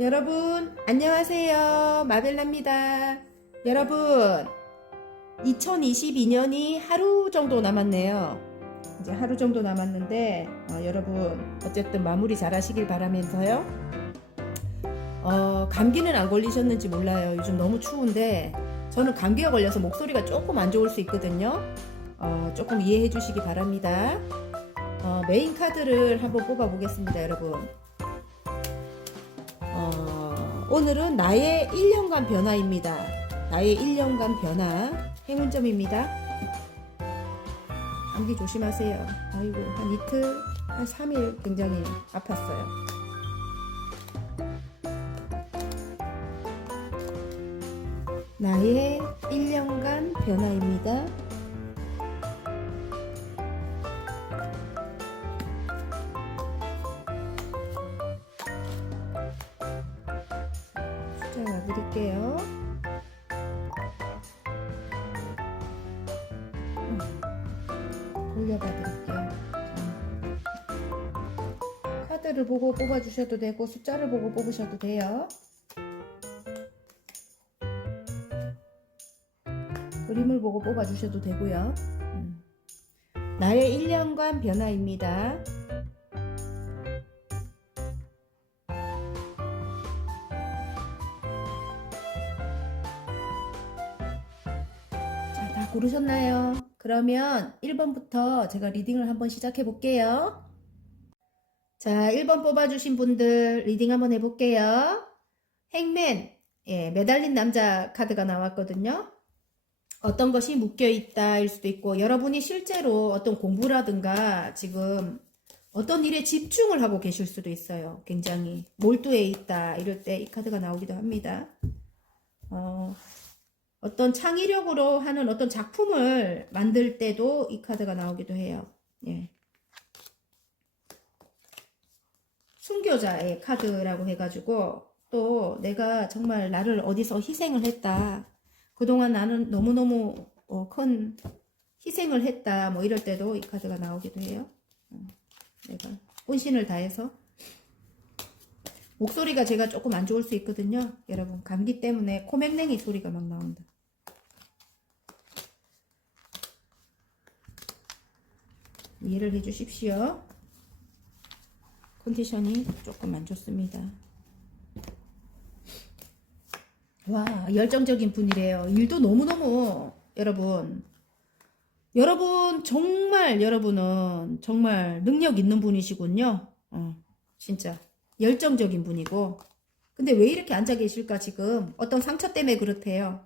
여러분 안녕하세요. 마벨라입니다. 여러분 2022년이 하루 정도 남았네요. 이제 하루 정도 남았는데 여러분 어쨌든 마무리 잘 하시길 바라면서요. 감기는 안 걸리셨는지 몰라요. 요즘 너무 추운데 저는 감기가 걸려서 목소리가 조금 안 좋을 수 있거든요. 조금 이해해 주시기 바랍니다. 메인 카드를 한번 뽑아 보겠습니다, 여러분. 오늘은 나의 1년간 변화입니다. 나의 1년간 변화 행운점입니다. 감기 조심하세요. 아이고, 한 이틀, 한 3일 굉장히 아팠어요. 나의 1년간 변화입니다. 놔드릴게요. 올려봐 드릴게요. 카드를 보고 뽑아주셔도 되고 숫자를 보고 뽑으셔도 돼요. 그림을 보고 뽑아주셔도 되고요. 나의 1년간 변화입니다. 다 고르셨나요? 그러면 1번부터 제가 리딩을 한번 시작해 볼게요. 자, 1번 뽑아주신 분들 리딩 한번 해볼게요. 행맨, 매달린 남자 카드가 나왔거든요. 어떤 것이 묶여있다 일 수도 있고, 여러분이 실제로 어떤 공부라든가 지금 어떤 일에 집중을 하고 계실 수도 있어요. 굉장히 몰두해 있다 이럴 때 이 카드가 나오기도 합니다. 어떤 창의력으로 하는 어떤 작품을 만들 때도 이 카드가 나오기도 해요. 예. 순교자의 카드라고 해가지고 또 내가 정말 나를 어디서 희생을 했다. 그동안 나는 너무너무 큰 희생을 했다. 뭐 이럴 때도 이 카드가 나오기도 해요. 내가 혼신을 다해서. 목소리가 제가 조금 안 좋을 수 있거든요. 여러분 감기 때문에 코맹맹이 소리가 막 나온다. 이해를 해 주십시오. 컨디션이 조금 안 좋습니다. 와, 열정적인 분이래요. 일도 너무너무 여러분 정말 여러분은 정말 능력 있는 분이시군요. 진짜 열정적인 분이고, 근데 왜 이렇게 앉아 계실까? 지금 어떤 상처 때문에 그렇대요.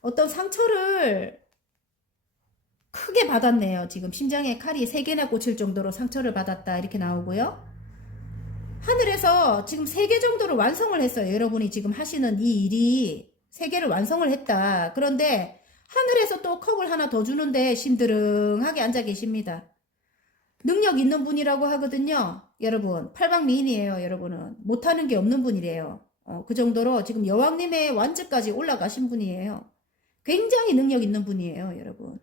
어떤 상처를 크게 받았네요. 지금 심장에 칼이 3개나 꽂힐 정도로 상처를 받았다 이렇게 나오고요. 하늘에서 지금 3개 정도를 완성을 했어요. 여러분이 지금 하시는 이 일이 3개를 완성을 했다. 그런데 하늘에서 또 컵을 하나 더 주는데 심드렁하게 앉아 계십니다. 능력 있는 분이라고 하거든요. 여러분 팔방미인이에요. 여러분은 못하는 게 없는 분이래요. 그 정도로 지금 여왕님의 완즈까지 올라가신 분이에요. 굉장히 능력 있는 분이에요. 여러분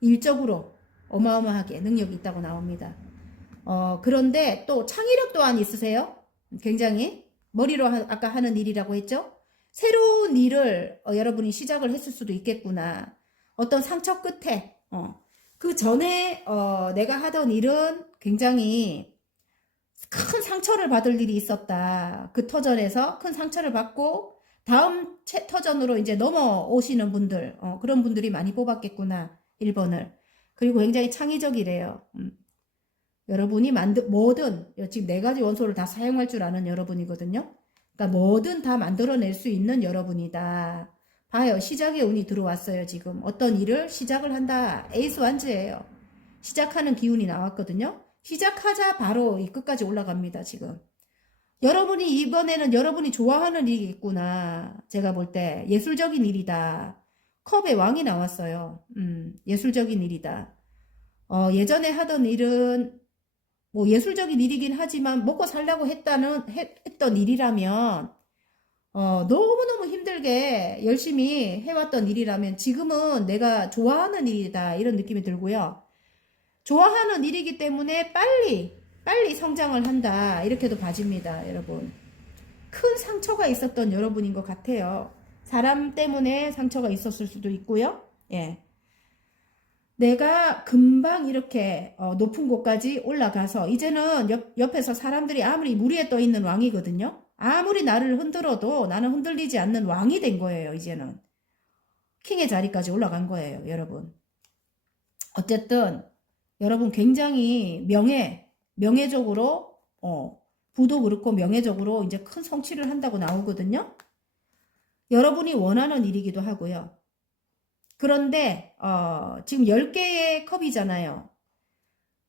일적으로 어마어마하게 능력이 있다고 나옵니다. 그런데 또 창의력 또한 있으세요. 굉장히 머리로 아까 하는 일이라고 했죠. 새로운 일을 여러분이 시작을 했을 수도 있겠구나. 어떤 상처 끝에 그 전에 내가 하던 일은 굉장히 큰 상처를 받을 일이 있었다. 그 터전에서 큰 상처를 받고 다음 터전으로 이제 넘어오시는 분들 그런 분들이 많이 뽑았겠구나. 1번을. 그리고 굉장히 창의적이래요. 여러분이 뭐든 지금 4가지 원소를 다 사용할 줄 아는 여러분이거든요. 그러니까 뭐든 다 만들어낼 수 있는 여러분이다. 봐요. 시작의 운이 들어왔어요. 지금 어떤 일을 시작을 한다. 에이스 완즈예요. 시작하는 기운이 나왔거든요. 시작하자 바로 이 끝까지 올라갑니다. 지금 여러분이 이번에는 여러분이 좋아하는 일이 있구나. 제가 볼 때 예술적인 일이다. 컵의 왕이 나왔어요. 예술적인 일이다. 예전에 하던 일은 뭐 예술적인 일이긴 하지만 먹고 살려고 했던 일이라면 너무너무 힘들게 열심히 해왔던 일이라면 지금은 내가 좋아하는 일이다 이런 느낌이 들고요. 좋아하는 일이기 때문에 빨리 성장을 한다 이렇게도 봐집니다. 여러분 큰 상처가 있었던 여러분인 것 같아요. 사람 때문에 상처가 있었을 수도 있고요. 예. 내가 금방 이렇게 높은 곳까지 올라가서 이제는 옆에서 사람들이 아무리 무리에 떠 있는 왕이거든요. 아무리 나를 흔들어도 나는 흔들리지 않는 왕이 된 거예요. 이제는 킹의 자리까지 올라간 거예요, 여러분. 어쨌든 여러분 굉장히 명예적으로 부도 그렇고 명예적으로 이제 큰 성취를 한다고 나오거든요. 여러분이 원하는 일이기도 하고요. 그런데 지금 10개의 컵이잖아요.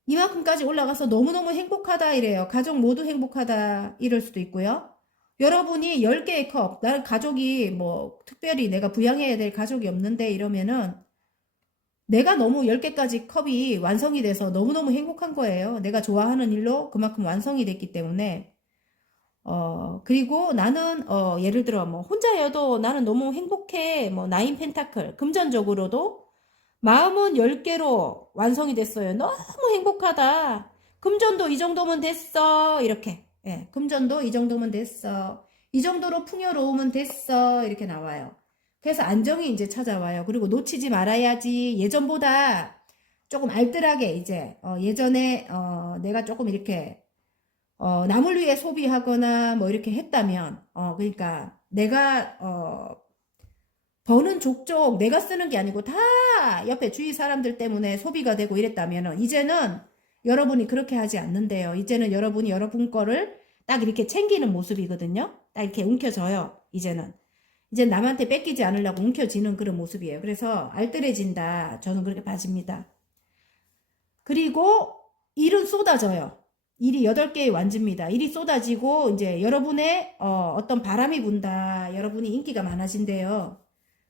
이만큼까지 올라가서 너무너무 행복하다 이래요. 가족 모두 행복하다 이럴 수도 있고요. 여러분이 10개의 컵, 나는 가족이 뭐 특별히 내가 부양해야 될 가족이 없는데 이러면은 내가 너무 10개까지 컵이 완성이 돼서 너무너무 행복한 거예요. 내가 좋아하는 일로 그만큼 완성이 됐기 때문에 그리고 나는 예를 들어 뭐 혼자여도 나는 너무 행복해. 뭐 나인 펜타클 금전적으로도 마음은 10개로 완성이 됐어요. 너무 행복하다. 금전도 이 정도면 됐어. 이렇게. 예, 금전도 이 정도면 됐어. 이 정도로 풍요로우면 됐어. 이렇게 나와요. 그래서 안정이 이제 찾아와요. 그리고 놓치지 말아야지. 예전보다 조금 알뜰하게 이제 예전에 내가 조금 이렇게 남을 위해 소비하거나 뭐 이렇게 했다면 그러니까 내가 버는 족족 내가 쓰는 게 아니고 다 옆에 주위 사람들 때문에 소비가 되고 이랬다면 이제는 여러분이 그렇게 하지 않는데요. 이제는 여러분이 여러분 거를 딱 이렇게 챙기는 모습이거든요. 딱 이렇게 움켜져요. 이제 남한테 뺏기지 않으려고 움켜쥐는 그런 모습이에요. 그래서 알뜰해진다. 저는 그렇게 봐집니다. 그리고 일은 쏟아져요. 일이 8개의 완주입니다. 일이 쏟아지고 이제 여러분의 어떤 바람이 분다. 여러분이 인기가 많아진대요.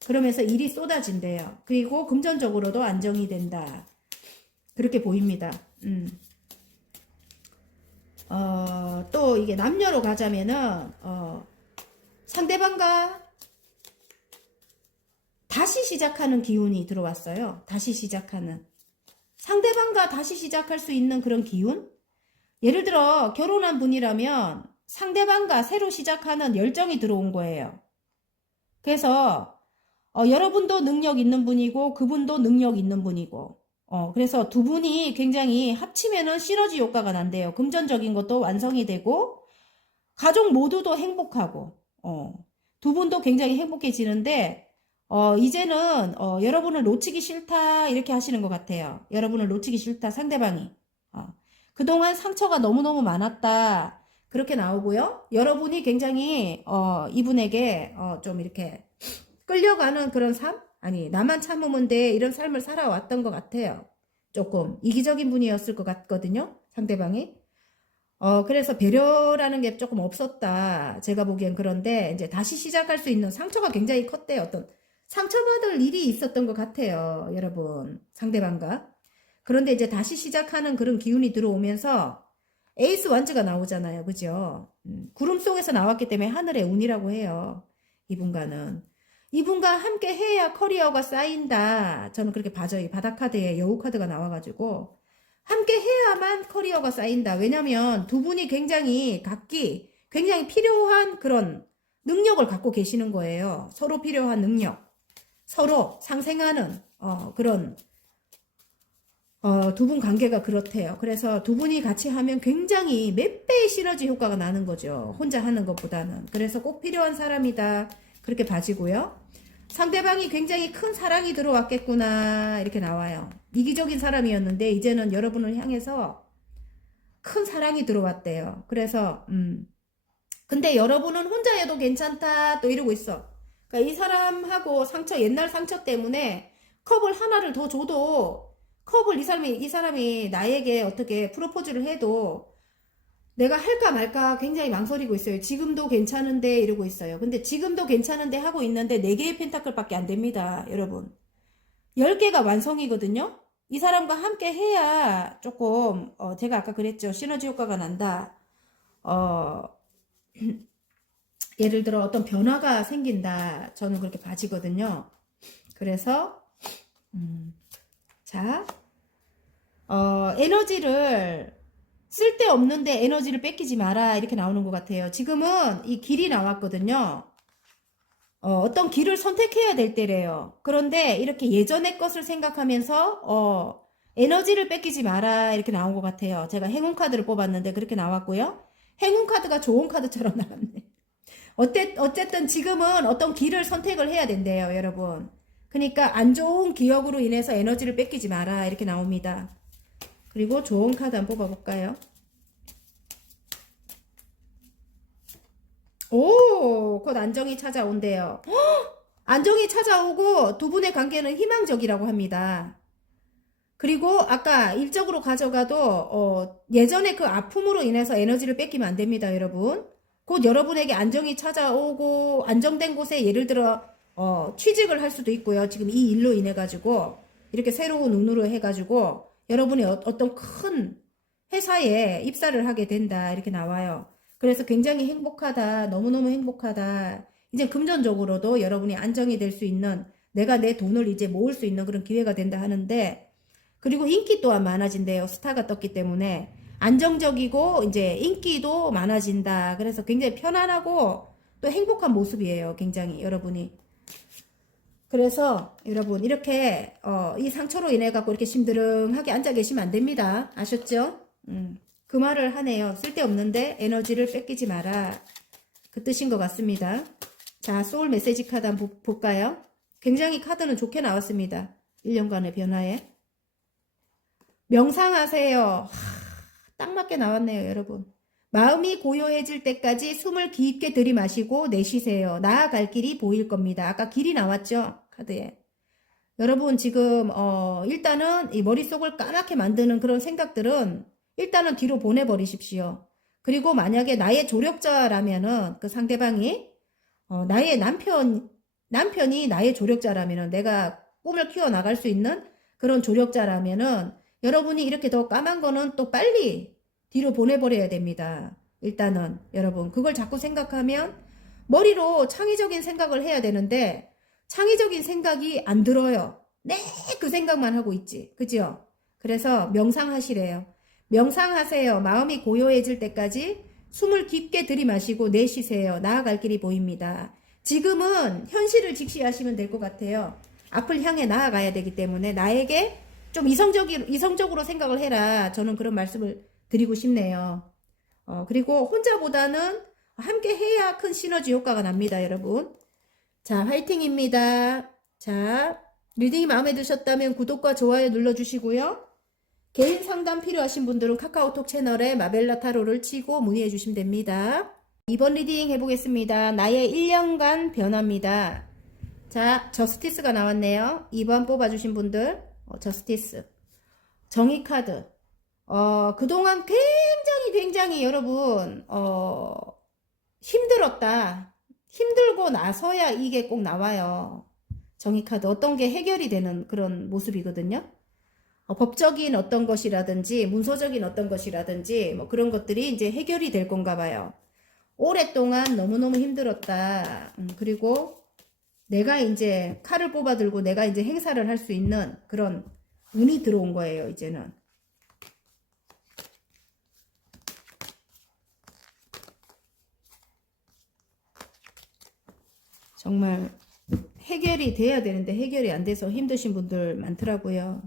그러면서 일이 쏟아진대요. 그리고 금전적으로도 안정이 된다. 그렇게 보입니다. 또 이게 남녀로 가자면은 상대방과 다시 시작하는 기운이 들어왔어요. 다시 시작하는. 상대방과 다시 시작할 수 있는 그런 기운? 예를 들어 결혼한 분이라면 상대방과 새로 시작하는 열정이 들어온 거예요. 그래서 여러분도 능력 있는 분이고 그분도 능력 있는 분이고 그래서 두 분이 굉장히 합치면은 시너지 효과가 난대요. 금전적인 것도 완성이 되고 가족 모두도 행복하고 두 분도 굉장히 행복해지는데 이제는 여러분을 놓치기 싫다 이렇게 하시는 것 같아요. 여러분을 놓치기 싫다 상대방이 그동안 상처가 너무너무 많았다 그렇게 나오고요. 여러분이 굉장히 이분에게 좀 이렇게 끌려가는 그런 삶? 아니 나만 참으면 돼 이런 삶을 살아왔던 것 같아요. 조금 이기적인 분이었을 것 같거든요. 상대방이. 그래서 배려라는 게 조금 없었다. 제가 보기엔 그런데 이제 다시 시작할 수 있는 상처가 굉장히 컸대요. 어떤 상처받을 일이 있었던 것 같아요. 여러분 상대방과. 그런데 이제 다시 시작하는 그런 기운이 들어오면서 에이스 완즈가 나오잖아요. 그죠? 구름 속에서 나왔기 때문에 하늘의 운이라고 해요. 이분과 함께 해야 커리어가 쌓인다. 저는 그렇게 봐져요. 이 바닥카드에 여우 카드가 나와가지고 함께 해야만 커리어가 쌓인다. 왜냐면 두 분이 각기 굉장히 필요한 그런 능력을 갖고 계시는 거예요. 서로 필요한 능력. 서로 상생하는 그런 두 분 관계가 그렇대요. 그래서 두 분이 같이 하면 굉장히 몇 배의 시너지 효과가 나는 거죠. 혼자 하는 것보다는. 그래서 꼭 필요한 사람이다. 그렇게 봐지고요. 상대방이 굉장히 큰 사랑이 들어왔겠구나. 이렇게 나와요. 이기적인 사람이었는데 이제는 여러분을 향해서 큰 사랑이 들어왔대요. 그래서 근데 여러분은 혼자여도 괜찮다. 또 이러고 있어. 그러니까 이 사람하고 옛날 상처 때문에 컵을 하나를 더 줘도 컵을 이 사람이 나에게 어떻게 프로포즈를 해도 내가 할까 말까 굉장히 망설이고 있어요. 지금도 괜찮은데 이러고 있어요. 근데 지금도 괜찮은데 하고 있는데 4개의 펜타클밖에 안 됩니다. 여러분. 10개가 완성이거든요. 이 사람과 함께 해야 조금 제가 아까 그랬죠. 시너지 효과가 난다. 예를 들어 어떤 변화가 생긴다. 저는 그렇게 봐지거든요. 그래서 자, 에너지를 쓸데없는데 에너지를 뺏기지 마라 이렇게 나오는 것 같아요. 지금은 이 길이 나왔거든요. 어떤 길을 선택해야 될 때래요. 그런데 이렇게 예전의 것을 생각하면서 에너지를 뺏기지 마라 이렇게 나온 것 같아요. 제가 행운 카드를 뽑았는데 그렇게 나왔고요. 행운 카드가 좋은 카드처럼 나왔네. 어쨌든 지금은 어떤 길을 선택을 해야 된대요, 여러분. 그러니까 안 좋은 기억으로 인해서 에너지를 뺏기지 마라 이렇게 나옵니다. 그리고 좋은 카드 한번 뽑아볼까요? 오, 곧 안정이 찾아온대요. 안정이 찾아오고 두 분의 관계는 희망적이라고 합니다. 그리고 아까 일적으로 가져가도 예전에 그 아픔으로 인해서 에너지를 뺏기면 안 됩니다, 여러분. 곧 여러분에게 안정이 찾아오고 안정된 곳에 예를 들어 취직을 할 수도 있고요. 지금 이 일로 인해 가지고 이렇게 새로운 운으로 해 가지고 여러분이 어떤 큰 회사에 입사를 하게 된다 이렇게 나와요. 그래서 굉장히 행복하다, 너무너무 행복하다. 이제 금전적으로도 여러분이 안정이 될 수 있는 내가 내 돈을 이제 모을 수 있는 그런 기회가 된다 하는데, 그리고 인기 또한 많아진대요. 스타가 떴기 때문에 안정적이고 이제 인기도 많아진다. 그래서 굉장히 편안하고 또 행복한 모습이에요. 굉장히 여러분이. 그래서 여러분 이렇게 이 상처로 인해 갖고 이렇게 심드렁하게 앉아 계시면 안 됩니다. 아셨죠? 그 말을 하네요. 쓸데없는데 에너지를 뺏기지 마라. 그 뜻인 것 같습니다. 자, 소울 메시지 카드 한번 볼까요? 굉장히 카드는 좋게 나왔습니다. 1년간의 변화에. 명상하세요. 딱 맞게 나왔네요, 여러분. 마음이 고요해질 때까지 숨을 깊게 들이마시고 내쉬세요. 나아갈 길이 보일 겁니다. 아까 길이 나왔죠? 카드에. 여러분 지금 일단은 이 머릿속을 까맣게 만드는 그런 생각들은 일단은 뒤로 보내버리십시오. 그리고 만약에 나의 조력자라면은 그 상대방이 나의 남편이 나의 조력자라면은 내가 꿈을 키워나갈 수 있는 그런 조력자라면은 여러분이 이렇게 더 까만 거는 또 빨리 뒤로 보내버려야 됩니다. 일단은 여러분 그걸 자꾸 생각하면 머리로 창의적인 생각을 해야 되는데 창의적인 생각이 안 들어요. 네, 그 생각만 하고 있지. 그죠? 그래서 명상하시래요. 명상하세요. 마음이 고요해질 때까지 숨을 깊게 들이마시고 내쉬세요. 나아갈 길이 보입니다. 지금은 현실을 직시하시면 될 것 같아요. 앞을 향해 나아가야 되기 때문에 나에게 좀 이성적으로 생각을 해라. 저는 그런 말씀을 드리고 싶네요. 그리고 혼자보다는 함께 해야 큰 시너지 효과가 납니다, 여러분. 자, 화이팅입니다. 자, 리딩이 마음에 드셨다면 구독과 좋아요 눌러주시고요. 개인 상담 필요하신 분들은 카카오톡 채널에 마벨라 타로를 치고 문의해 주시면 됩니다. 2번 리딩 해보겠습니다. 나의 1년간 변화입니다. 자, 저스티스가 나왔네요. 2번 뽑아주신 분들, 저스티스. 정의 카드. 그동안 굉장히 여러분, 힘들었다. 힘들고 나서야 이게 꼭 나와요. 정의 카드. 어떤 게 해결이 되는 그런 모습이거든요. 법적인 어떤 것이라든지, 문서적인 어떤 것이라든지, 뭐 그런 것들이 이제 해결이 될 건가 봐요. 오랫동안 너무너무 힘들었다. 그리고 내가 이제 칼을 뽑아 들고 내가 이제 행사를 할 수 있는 그런 운이 들어온 거예요, 이제는. 정말 해결이 돼야 되는데 해결이 안 돼서 힘드신 분들 많더라고요.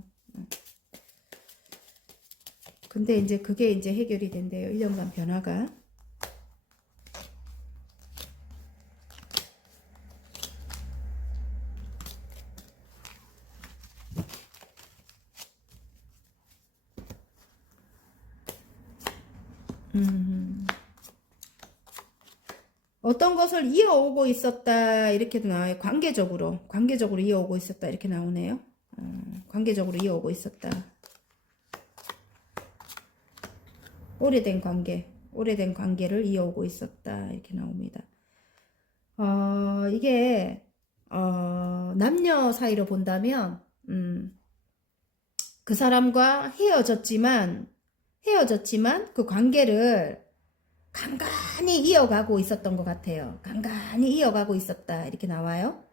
근데 이제 그게 이제 해결이 된대요. 1년간 변화가. 어떤 것을 이어오고 있었다 이렇게도 나와요. 관계적으로 이어오고 있었다 이렇게 나오네요. 관계적으로 이어오고 있었다. 오래된 관계를 이어오고 있었다 이렇게 나옵니다. 이게 남녀 사이로 본다면 그 사람과 헤어졌지만 그 관계를 간간히 이어가고 있었던 것 같아요. 간간히 이어가고 있었다 이렇게 나와요.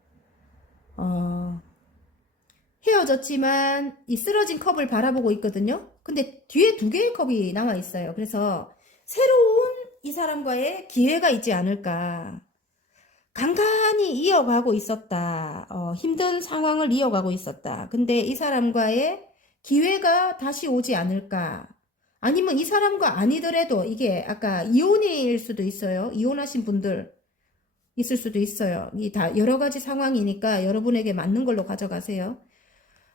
헤어졌지만 이 쓰러진 컵을 바라보고 있거든요. 근데 뒤에 두 개의 컵이 남아 있어요. 그래서 새로운 이 사람과의 기회가 있지 않을까. 간간히 이어가고 있었다. 힘든 상황을 이어가고 있었다. 근데 이 사람과의 기회가 다시 오지 않을까. 아니면 이 사람과 아니더라도 이게 아까 이혼일 수도 있어요. 이혼하신 분들 있을 수도 있어요. 이 다 여러 가지 상황이니까 여러분에게 맞는 걸로 가져가세요.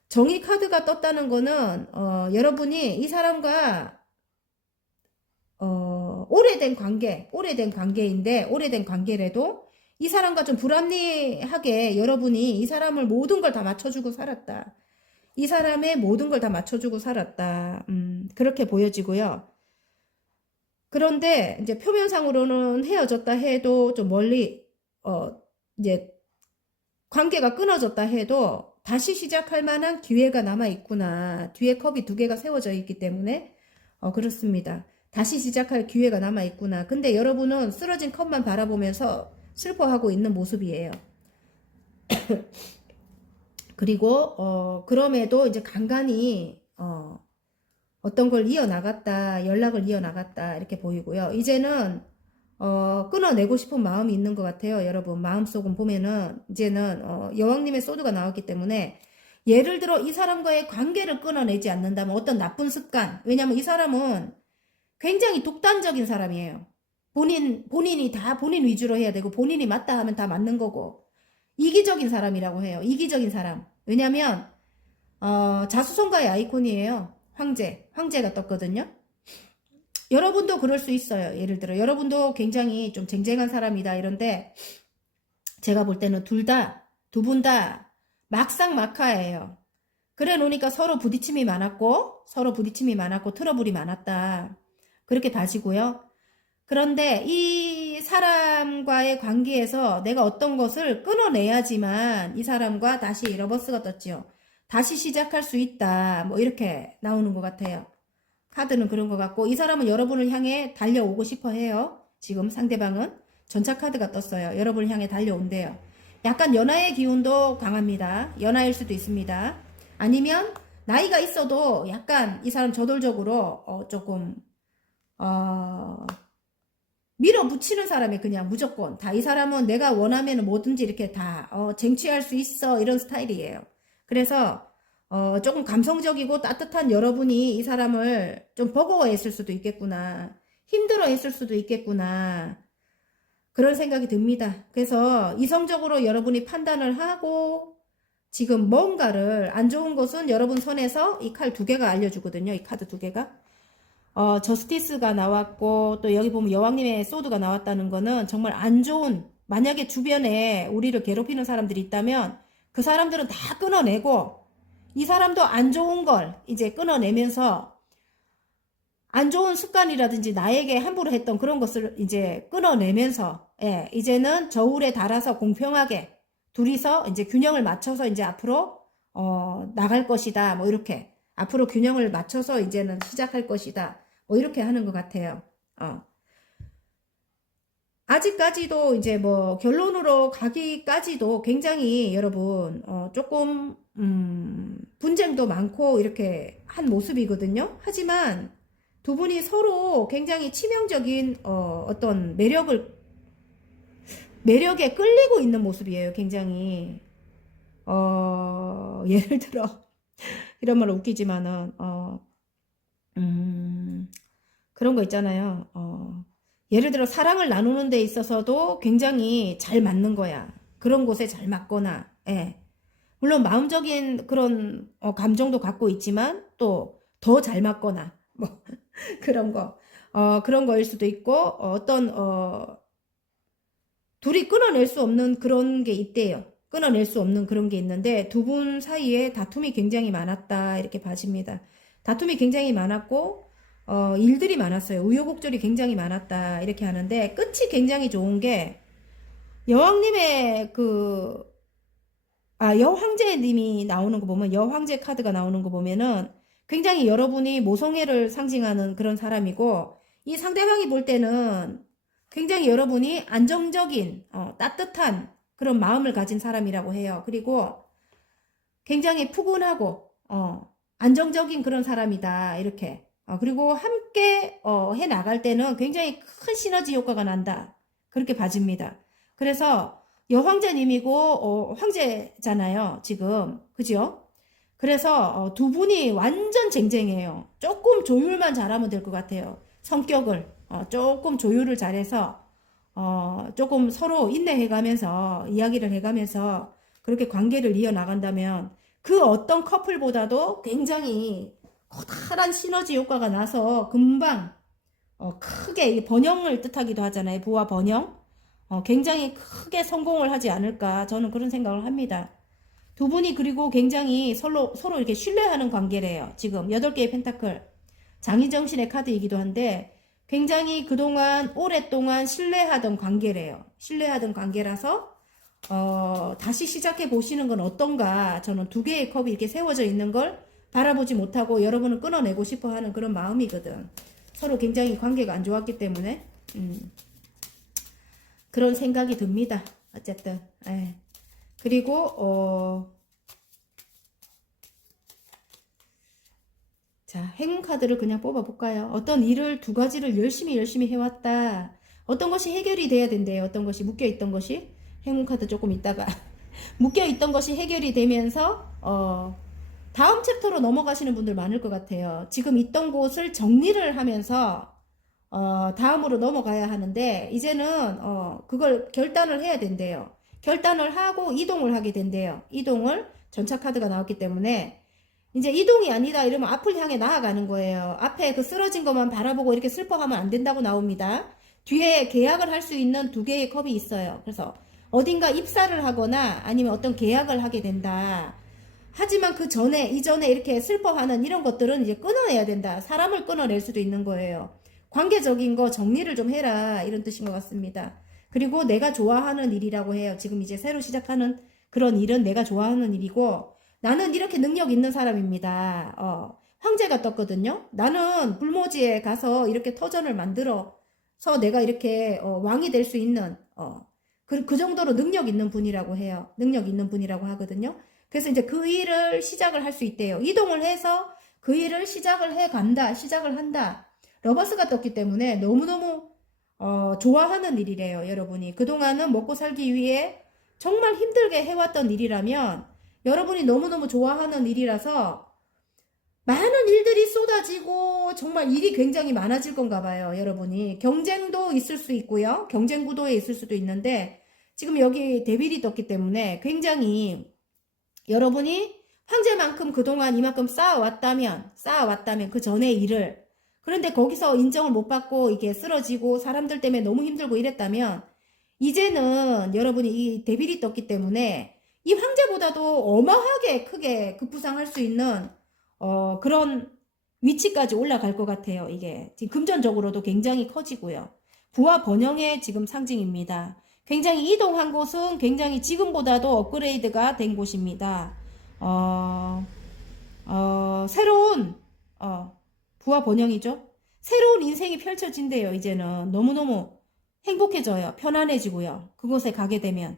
정의 카드가 떴다는 거는 여러분이 이 사람과 오래된 관계인데 오래된 관계라도 이 사람과 좀 불합리하게 여러분이 이 사람을 모든 걸 다 맞춰주고 살았다. 이 사람의 모든 걸 다 맞춰주고 살았다. 그렇게 보여지고요. 그런데 이제 표면상으로는 헤어졌다 해도 좀 멀리 이제 관계가 끊어졌다 해도 다시 시작할 만한 기회가 남아 있구나. 뒤에 컵이 두 개가 세워져 있기 때문에 그렇습니다. 다시 시작할 기회가 남아 있구나. 근데 여러분은 쓰러진 컵만 바라보면서 슬퍼하고 있는 모습이에요. 그리고 그럼에도 이제 간간히 어떤 걸 이어나갔다, 연락을 이어나갔다 이렇게 보이고요. 이제는 끊어내고 싶은 마음이 있는 것 같아요. 여러분 마음속은 보면은 이제는 여왕님의 소드가 나왔기 때문에 예를 들어 이 사람과의 관계를 끊어내지 않는다면 어떤 나쁜 습관, 왜냐면 이 사람은 굉장히 독단적인 사람이에요. 본인이 다 본인 위주로 해야 되고 본인이 맞다 하면 다 맞는 거고 이기적인 사람이라고 해요. 이기적인 사람. 왜냐면 자수성가의 아이콘이에요. 황제가 떴거든요. 여러분도 그럴 수 있어요. 예를 들어 여러분도 굉장히 좀 쟁쟁한 사람이다 이런데 제가 볼 때는 두 분 다 막상막하예요. 그래 놓으니까 서로 부딪힘이 많았고 트러블이 많았다. 그렇게 봐지고요. 그런데 이 사람과의 관계에서 내가 어떤 것을 끊어내야지만 이 사람과 다시 러버스가 떴지요. 다시 시작할 수 있다. 뭐 이렇게 나오는 것 같아요. 카드는 그런 것 같고 이 사람은 여러분을 향해 달려오고 싶어 해요. 지금 상대방은 전차 카드가 떴어요. 여러분을 향해 달려온대요. 약간 연하의 기운도 강합니다. 연하일 수도 있습니다. 아니면 나이가 있어도 약간 이 사람 저돌적으로 조금 밀어붙이는 사람이 그냥 무조건 다 이 사람은 내가 원하면 뭐든지 이렇게 다 쟁취할 수 있어 이런 스타일이에요. 그래서 조금 감성적이고 따뜻한 여러분이 이 사람을 좀 버거워했을 수도 있겠구나. 힘들어했을 수도 있겠구나. 그런 생각이 듭니다. 그래서 이성적으로 여러분이 판단을 하고 지금 뭔가를 안 좋은 것은 여러분 손에서 이 칼 두 개가 알려주거든요. 이 카드 두 개가. 저스티스가 나왔고 또 여기 보면 여왕님의 소드가 나왔다는 거는 정말 안 좋은 만약에 주변에 우리를 괴롭히는 사람들이 있다면 그 사람들은 다 끊어내고 이 사람도 안 좋은 걸 이제 끊어내면서 안 좋은 습관이라든지 나에게 함부로 했던 그런 것을 이제 끊어내면서 이제는 저울에 달아서 공평하게 둘이서 이제 균형을 맞춰서 이제 앞으로 나갈 것이다. 뭐 이렇게 앞으로 균형을 맞춰서 이제는 시작할 것이다. 뭐 이렇게 하는 것 같아요. 아직까지도 이제 뭐 결론으로 가기까지도 굉장히 여러분 조금 분쟁도 많고 이렇게 한 모습이거든요. 하지만 두 분이 서로 굉장히 치명적인 어떤 매력에 끌리고 있는 모습이에요. 굉장히 예를 들어 이런 말로 웃기지만은 그런 거 있잖아요. 예를 들어 사랑을 나누는 데 있어서도 굉장히 잘 맞는 거야. 그런 곳에 잘 맞거나, 물론 마음적인 그런 감정도 갖고 있지만 또 더 잘 맞거나, 뭐 그런 거일 수도 있고 어떤 둘이 끊어낼 수 없는 그런 게 있대요. 끊어낼 수 없는 그런 게 있는데 두 분 사이에 다툼이 굉장히 많았다 이렇게 봐집니다. 다툼이 굉장히 많았고 일들이 많았어요. 우여곡절이 굉장히 많았다 이렇게 하는데 끝이 굉장히 좋은 게 여왕님의 여황제님이 나오는 거 보면 여황제 카드가 나오는 거 보면은 굉장히 여러분이 모성애를 상징하는 그런 사람이고 이 상대방이 볼 때는 굉장히 여러분이 안정적인 따뜻한 그런 마음을 가진 사람이라고 해요. 그리고 굉장히 푸근하고, 안정적인 그런 사람이다. 이렇게. 그리고 함께, 해 나갈 때는 굉장히 큰 시너지 효과가 난다. 그렇게 봐집니다. 그래서 여황제님이고, 황제잖아요. 지금. 그죠? 그래서, 두 분이 완전 쟁쟁해요. 조금 조율만 잘하면 될 것 같아요. 성격을. 조금 조율을 잘해서, 조금 서로 인내해가면서, 이야기를 해가면서, 그렇게 관계를 이어나간다면, 그 어떤 커플보다도 굉장히 커다란 시너지 효과가 나서, 금방, 크게, 이 번영을 뜻하기도 하잖아요. 부와 번영. 굉장히 크게 성공을 하지 않을까. 저는 그런 생각을 합니다. 두 분이 그리고 굉장히 서로 이렇게 신뢰하는 관계래요. 지금 8개의 펜타클. 장인정신의 카드이기도 한데 굉장히 그동안 오랫동안 신뢰하던 관계래요. 신뢰하던 관계라서 다시 시작해 보시는 건 어떤가. 저는 2개의 컵이 이렇게 세워져 있는 걸 바라보지 못하고 여러분을 끊어내고 싶어 하는 그런 마음이거든. 서로 굉장히 관계가 안 좋았기 때문에 그런 생각이 듭니다. 어쨌든 그리고 자, 행운 카드를 그냥 뽑아볼까요? 어떤 일을 2가지를 열심히 해왔다. 어떤 것이 해결이 돼야 된대요. 어떤 것이 묶여있던 것이. 행운 카드 조금 있다가. 묶여있던 것이 해결이 되면서, 다음 챕터로 넘어가시는 분들 많을 것 같아요. 지금 있던 곳을 정리를 하면서, 다음으로 넘어가야 하는데, 이제는, 그걸 결단을 해야 된대요. 결단을 하고 이동을 하게 된대요. 이동을, 전차 카드가 나왔기 때문에, 이제 이동이 아니다 이러면 앞을 향해 나아가는 거예요. 앞에 그 쓰러진 것만 바라보고 이렇게 슬퍼하면 안 된다고 나옵니다. 뒤에 계약을 할 수 있는 2개의 컵이 있어요. 그래서 어딘가 입사를 하거나 아니면 어떤 계약을 하게 된다. 하지만 그 전에, 이전에 이렇게 슬퍼하는 이런 것들은 이제 끊어내야 된다. 사람을 끊어낼 수도 있는 거예요. 관계적인 거 정리를 좀 해라. 이런 뜻인 것 같습니다. 그리고 내가 좋아하는 일이라고 해요. 지금 이제 새로 시작하는 그런 일은 내가 좋아하는 일이고, 나는 이렇게 능력 있는 사람입니다. 황제가 떴거든요. 나는 불모지에 가서 이렇게 터전을 만들어서 내가 이렇게 왕이 될 수 있는 그 정도로 능력 있는 분이라고 해요. 능력 있는 분이라고 하거든요. 그래서 이제 그 일을 시작을 할 수 있대요. 이동을 해서 그 일을 시작을 해 간다. 시작을 한다. 러버스가 떴기 때문에 너무너무 좋아하는 일이래요. 여러분이. 그동안은 먹고 살기 위해 정말 힘들게 해왔던 일이라면 여러분이 너무너무 좋아하는 일이라서 많은 일들이 쏟아지고 정말 일이 굉장히 많아질 건가 봐요. 여러분이. 경쟁도 있을 수 있고요. 경쟁 구도에 있을 수도 있는데 지금 여기 데빌이 떴기 때문에 굉장히 여러분이 황제만큼 그동안 이만큼 쌓아왔다면 그 전의 일을, 그런데 거기서 인정을 못 받고 이게 쓰러지고 사람들 때문에 너무 힘들고 이랬다면 이제는 여러분이 이 데빌이 떴기 때문에 이 황제보다도 어마하게 크게 급부상할 수 있는 그런 위치까지 올라갈 것 같아요. 이게 지금 금전적으로도 굉장히 커지고요. 부와 번영의 지금 상징입니다. 굉장히 이동한 곳은 굉장히 지금보다도 업그레이드가 된 곳입니다. 새로운 부와 번영이죠. 새로운 인생이 펼쳐진대요. 이제는 너무너무 행복해져요. 편안해지고요. 그곳에 가게 되면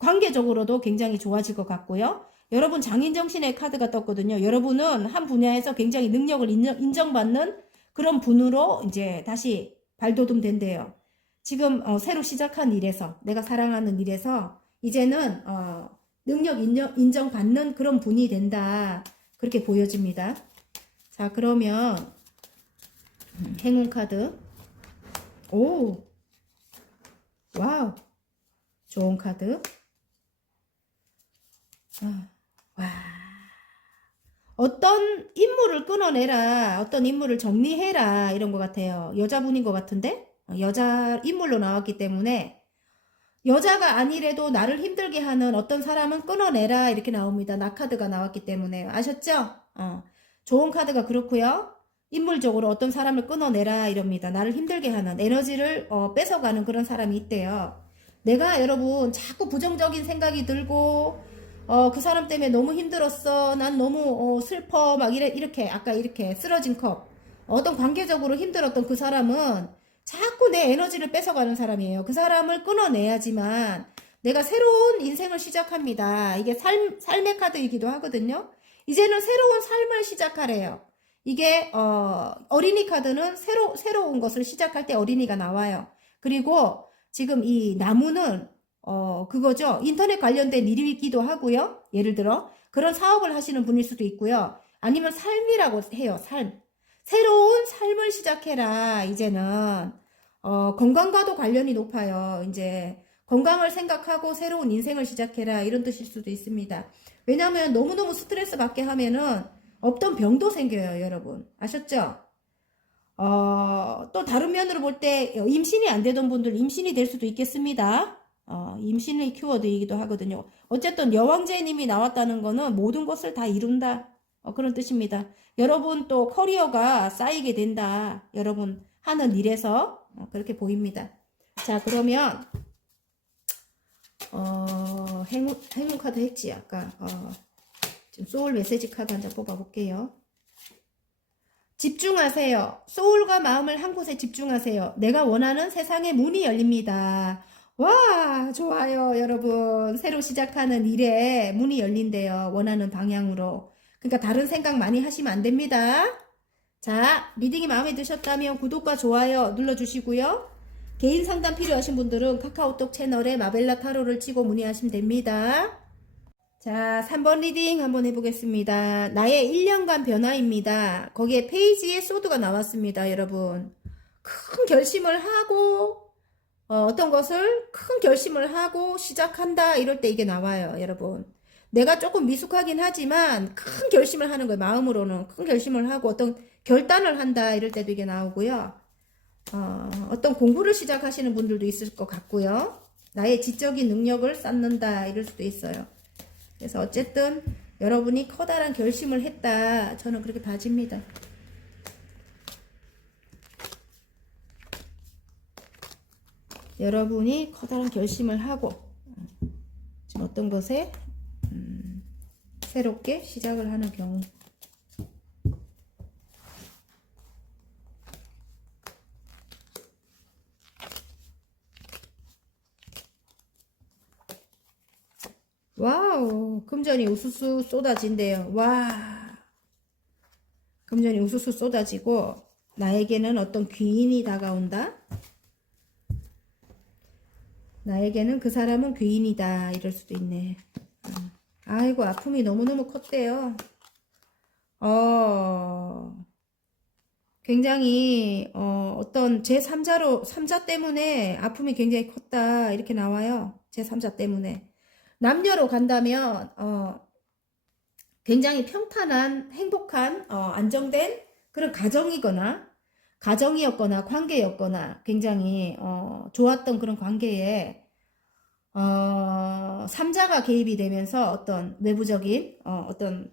관계적으로도 굉장히 좋아질 것 같고요. 여러분 장인정신의 카드가 떴거든요. 여러분은 한 분야에서 굉장히 능력을 인정받는 그런 분으로 이제 다시 발돋움 된대요. 지금 새로 시작한 일에서, 내가 사랑하는 일에서 이제는 능력 인정받는 그런 분이 된다. 그렇게 보여집니다. 자, 그러면 행운 카드. 오, 와우, 좋은 카드. 와, 어떤 인물을 끊어내라, 어떤 인물을 정리해라, 이런 것 같아요. 여자분인 것 같은데? 여자 인물로 나왔기 때문에 여자가 아니래도 나를 힘들게 하는 어떤 사람은 끊어내라, 이렇게 나옵니다. 나카드가 나왔기 때문에. 아셨죠? 좋은 카드가 그렇고요. 인물적으로 어떤 사람을 끊어내라 이럽니다. 나를 힘들게 하는, 에너지를 뺏어가는 그런 사람이 있대요. 내가 여러분 자꾸 부정적인 생각이 들고 그 사람 때문에 너무 힘들었어, 난 너무 슬퍼, 막 이렇게 아까 이렇게 쓰러진 컵, 어떤 관계적으로 힘들었던 그 사람은 자꾸 내 에너지를 뺏어가는 사람이에요. 그 사람을 끊어내야지만 내가 새로운 인생을 시작합니다. 이게 삶의 카드이기도 하거든요. 이제는 새로운 삶을 시작하래요. 이게 어린이 카드는 새로운 것을 시작할 때 어린이가 나와요. 그리고 지금 이 나무는 그거죠. 인터넷 관련된 일이기도 하고요. 예를 들어 그런 사업을 하시는 분일 수도 있고요. 아니면 삶이라고 해요. 삶. 새로운 삶을 시작해라. 이제는 건강과도 관련이 높아요. 이제 건강을 생각하고 새로운 인생을 시작해라. 이런 뜻일 수도 있습니다. 왜냐하면 너무너무 스트레스 받게 하면은 없던 병도 생겨요, 여러분. 아셨죠? 또 다른 면으로 볼 때 임신이 안 되던 분들 임신이 될 수도 있겠습니다. 임신의 키워드이기도 하거든요. 어쨌든 여왕제님이 나왔다는 거는 모든 것을 다 이룬다. 그런 뜻입니다. 여러분 또 커리어가 쌓이게 된다. 여러분 하는 일에서 그렇게 보입니다. 자, 그러면 행운 카드 했지 아까. 지금 소울 메시지 카드 한 장 뽑아볼게요. 집중하세요. 소울과 마음을 한 곳에 집중하세요. 내가 원하는 세상의 문이 열립니다. 와, 좋아요, 여러분. 새로 시작하는 일에 문이 열린대요. 원하는 방향으로. 그러니까 다른 생각 많이 하시면 안 됩니다. 자, 리딩이 마음에 드셨다면 구독과 좋아요 눌러주시고요. 개인 상담 필요하신 분들은 카카오톡 채널에 마벨라 타로를 치고 문의하시면 됩니다. 자, 3번 리딩 한번 해보겠습니다. 나의 1년간 변화입니다. 거기에 페이지에 소드가 나왔습니다, 여러분. 큰 결심을 하고, 어떤 것을 큰 결심을 하고 시작한다, 이럴 때 이게 나와요, 여러분. 내가 조금 미숙하긴 하지만 큰 결심을 하는 거예요, 마음으로는. 큰 결심을 하고 어떤 결단을 한다, 이럴 때도 이게 나오고요. 어떤 공부를 시작하시는 분들도 있을 것 같고요. 나의 지적인 능력을 쌓는다, 이럴 수도 있어요. 그래서 어쨌든 여러분이 커다란 결심을 했다. 저는 그렇게 봐집니다. 여러분이 커다란 결심을 하고 지금 어떤 것에 새롭게 시작을 하는 경우. 와우, 금전이 우수수 쏟아진대요. 와, 금전이 우수수 쏟아지고 나에게는 어떤 귀인이 다가온다. 나에게는 그 사람은 귀인이다. 이럴 수도 있네. 아이고, 아픔이 너무너무 컸대요. 굉장히 어떤 제3자 때문에 아픔이 굉장히 컸다. 이렇게 나와요. 제3자 때문에. 남녀로 간다면 굉장히 평탄한 행복한 안정된 그런 가정이었거나 관계였거나 굉장히 좋았던 그런 관계에 3자가 개입이 되면서 어떤 내부적인 어떤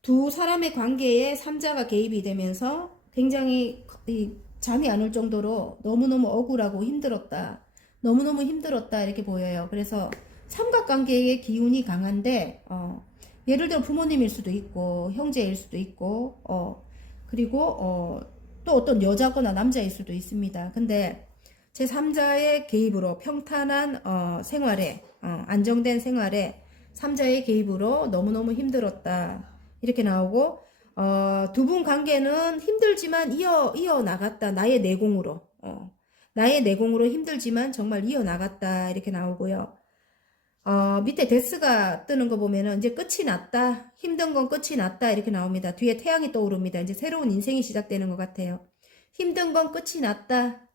두 사람의 관계에 3자가 개입이 되면서 굉장히 잠이 안 올 정도로 너무너무 억울하고 힘들었다. 너무너무 힘들었다 이렇게 보여요. 그래서 삼각관계의 기운이 강한데 예를 들어 부모님일 수도 있고 형제일 수도 있고 그리고 또 어떤 여자거나 남자일 수도 있습니다. 근데 제3자의 개입으로 평탄한 생활에 안정된 생활에 3자의 개입으로 너무너무 힘들었다. 이렇게 나오고 두 분 관계는 힘들지만 이어나갔다. 나의 내공으로 나의 내공으로 힘들지만 정말 이어나갔다. 이렇게 나오고요. 밑에 데스가 뜨는 거 보면은 이제 끝이 났다. 힘든 건 끝이 났다. 이렇게 나옵니다. 뒤에 태양이 떠오릅니다. 이제 새로운 인생이 시작되는 것 같아요. 힘든 건 끝이 났다.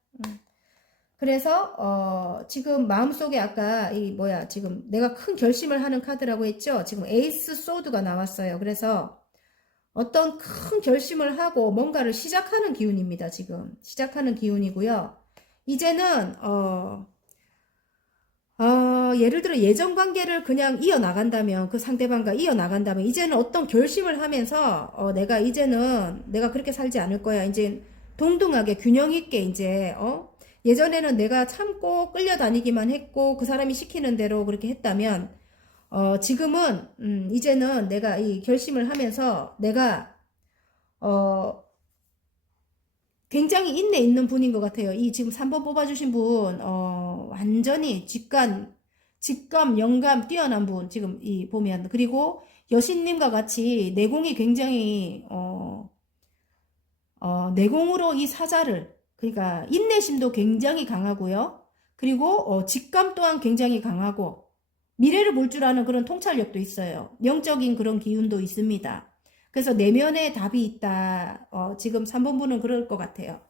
그래서 지금 마음속에 아까 지금 내가 큰 결심을 하는 카드라고 했죠. 지금 에이스 소드가 나왔어요. 그래서 어떤 큰 결심을 하고 뭔가를 시작하는 기운입니다. 지금 시작하는 기운이고요. 이제는 예를 들어 예전 관계를 그냥 이어나간다면 그 상대방과 이어나간다면 이제는 어떤 결심을 하면서 내가 그렇게 살지 않을 거야. 이제 동등하게 균형 있게 이제 예전에는 내가 참고 끌려다니기만 했고 그 사람이 시키는 대로 그렇게 했다면 지금은 이제는 내가 이 결심을 하면서 내가 굉장히 인내 있는 분인 것 같아요. 이 지금 3번 뽑아주신 분 완전히 직감, 영감 뛰어난 분 지금 이 보면 그리고 여신님과 같이 내공이 굉장히 내공으로 이 사자를 그러니까 인내심도 굉장히 강하고요. 그리고 직감 또한 굉장히 강하고 미래를 볼 줄 아는 그런 통찰력도 있어요. 영적인 그런 기운도 있습니다. 그래서 내면에 답이 있다. 지금 3번 분은 그럴 것 같아요.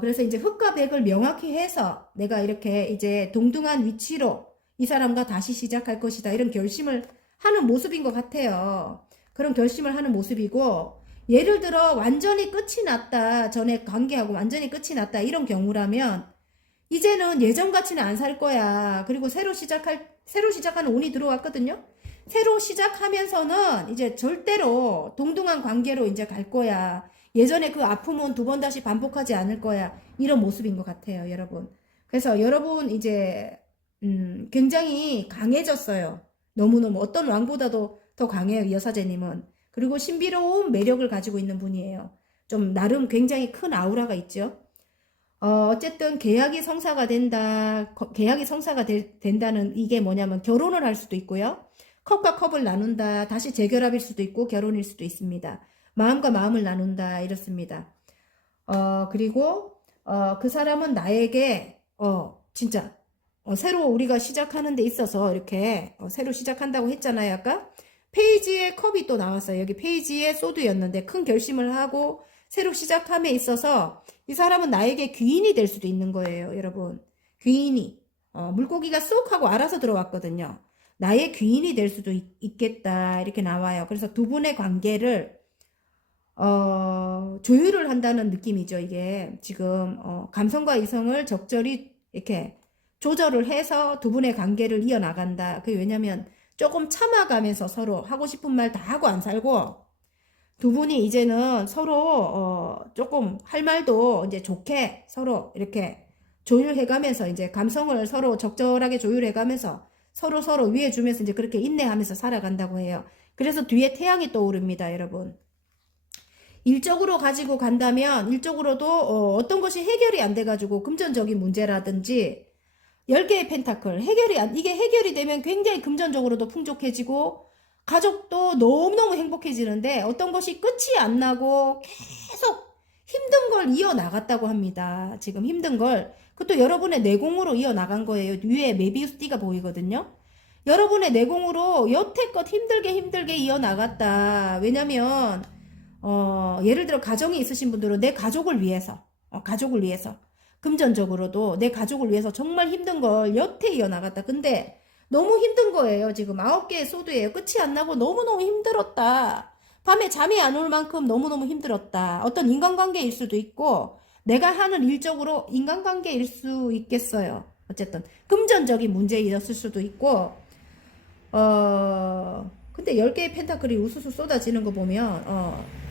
그래서 이제 흑과 백을 명확히 해서 내가 이렇게 이제 동등한 위치로 이 사람과 다시 시작할 것이다. 이런 결심을 하는 모습인 것 같아요. 그런 결심을 하는 모습이고, 예를 들어 완전히 끝이 났다. 전에 관계하고 완전히 끝이 났다. 이런 경우라면 이제는 예전같이는 안 살 거야. 그리고 새로 시작하는 운이 들어왔거든요. 새로 시작하면서는 이제 절대로 동등한 관계로 이제 갈 거야. 예전에 그 아픔은 두 번 다시 반복하지 않을 거야. 이런 모습인 것 같아요, 여러분. 그래서 여러분 이제 굉장히 강해졌어요. 너무너무 어떤 왕보다도 더 강해요, 이 여사제님은. 그리고 신비로운 매력을 가지고 있는 분이에요. 좀 나름 굉장히 큰 아우라가 있죠. 어쨌든 계약이 성사가 된다. 계약이 성사가 된다는 이게 뭐냐면 결혼을 할 수도 있고요. 컵과 컵을 나눈다. 다시 재결합일 수도 있고 결혼일 수도 있습니다. 마음과 마음을 나눈다. 이렇습니다. 그리고 그 사람은 나에게 진짜 새로 우리가 시작하는 데 있어서 이렇게 새로 시작한다고 했잖아요. 아까 페이지에 컵이 또 나왔어요. 여기 페이지에 소드였는데 큰 결심을 하고 새로 시작함에 있어서 이 사람은 나에게 귀인이 될 수도 있는 거예요, 여러분. 귀인이. 물고기가 쏙 하고 알아서 들어왔거든요. 나의 귀인이 될 수도 있겠다. 이렇게 나와요. 그래서 두 분의 관계를, 조율을 한다는 느낌이죠, 이게. 지금, 감성과 이성을 적절히 이렇게 조절을 해서 두 분의 관계를 이어나간다. 그게 왜냐면 조금 참아가면서 서로 하고 싶은 말 다 하고 안 살고, 두 분이 이제는 서로 조금 할 말도 이제 좋게 서로 이렇게 조율해가면서 이제 감성을 서로 적절하게 조율해가면서 서로 위해주면서 이제 그렇게 인내하면서 살아간다고 해요. 그래서 뒤에 태양이 떠오릅니다, 여러분. 일적으로 가지고 간다면 일적으로도 어떤 것이 해결이 안 돼가지고 금전적인 문제라든지 10개의 펜타클 이게 해결이 되면 굉장히 금전적으로도 풍족해지고 가족도 너무너무 행복해지는데 어떤 것이 끝이 안 나고 계속 힘든 걸 이어나갔다고 합니다. 지금 힘든 걸. 그것도 여러분의 내공으로 이어나간 거예요. 위에 메비우스 띠가 보이거든요. 여러분의 내공으로 여태껏 힘들게 이어나갔다. 왜냐면 예를 들어 가정이 있으신 분들은 내 가족을 위해서 금전적으로도 내 가족을 위해서 정말 힘든 걸 여태 이어나갔다. 근데 너무 힘든 거예요. 지금 9개의 소드예요. 끝이 안 나고 너무너무 힘들었다. 밤에 잠이 안 올 만큼 너무너무 힘들었다. 어떤 인간관계일 수도 있고 내가 하는 일적으로 인간관계일 수 있겠어요. 어쨌든 금전적인 문제였을 수도 있고 근데 10개의 펜타클이 우수수 쏟아지는 거 보면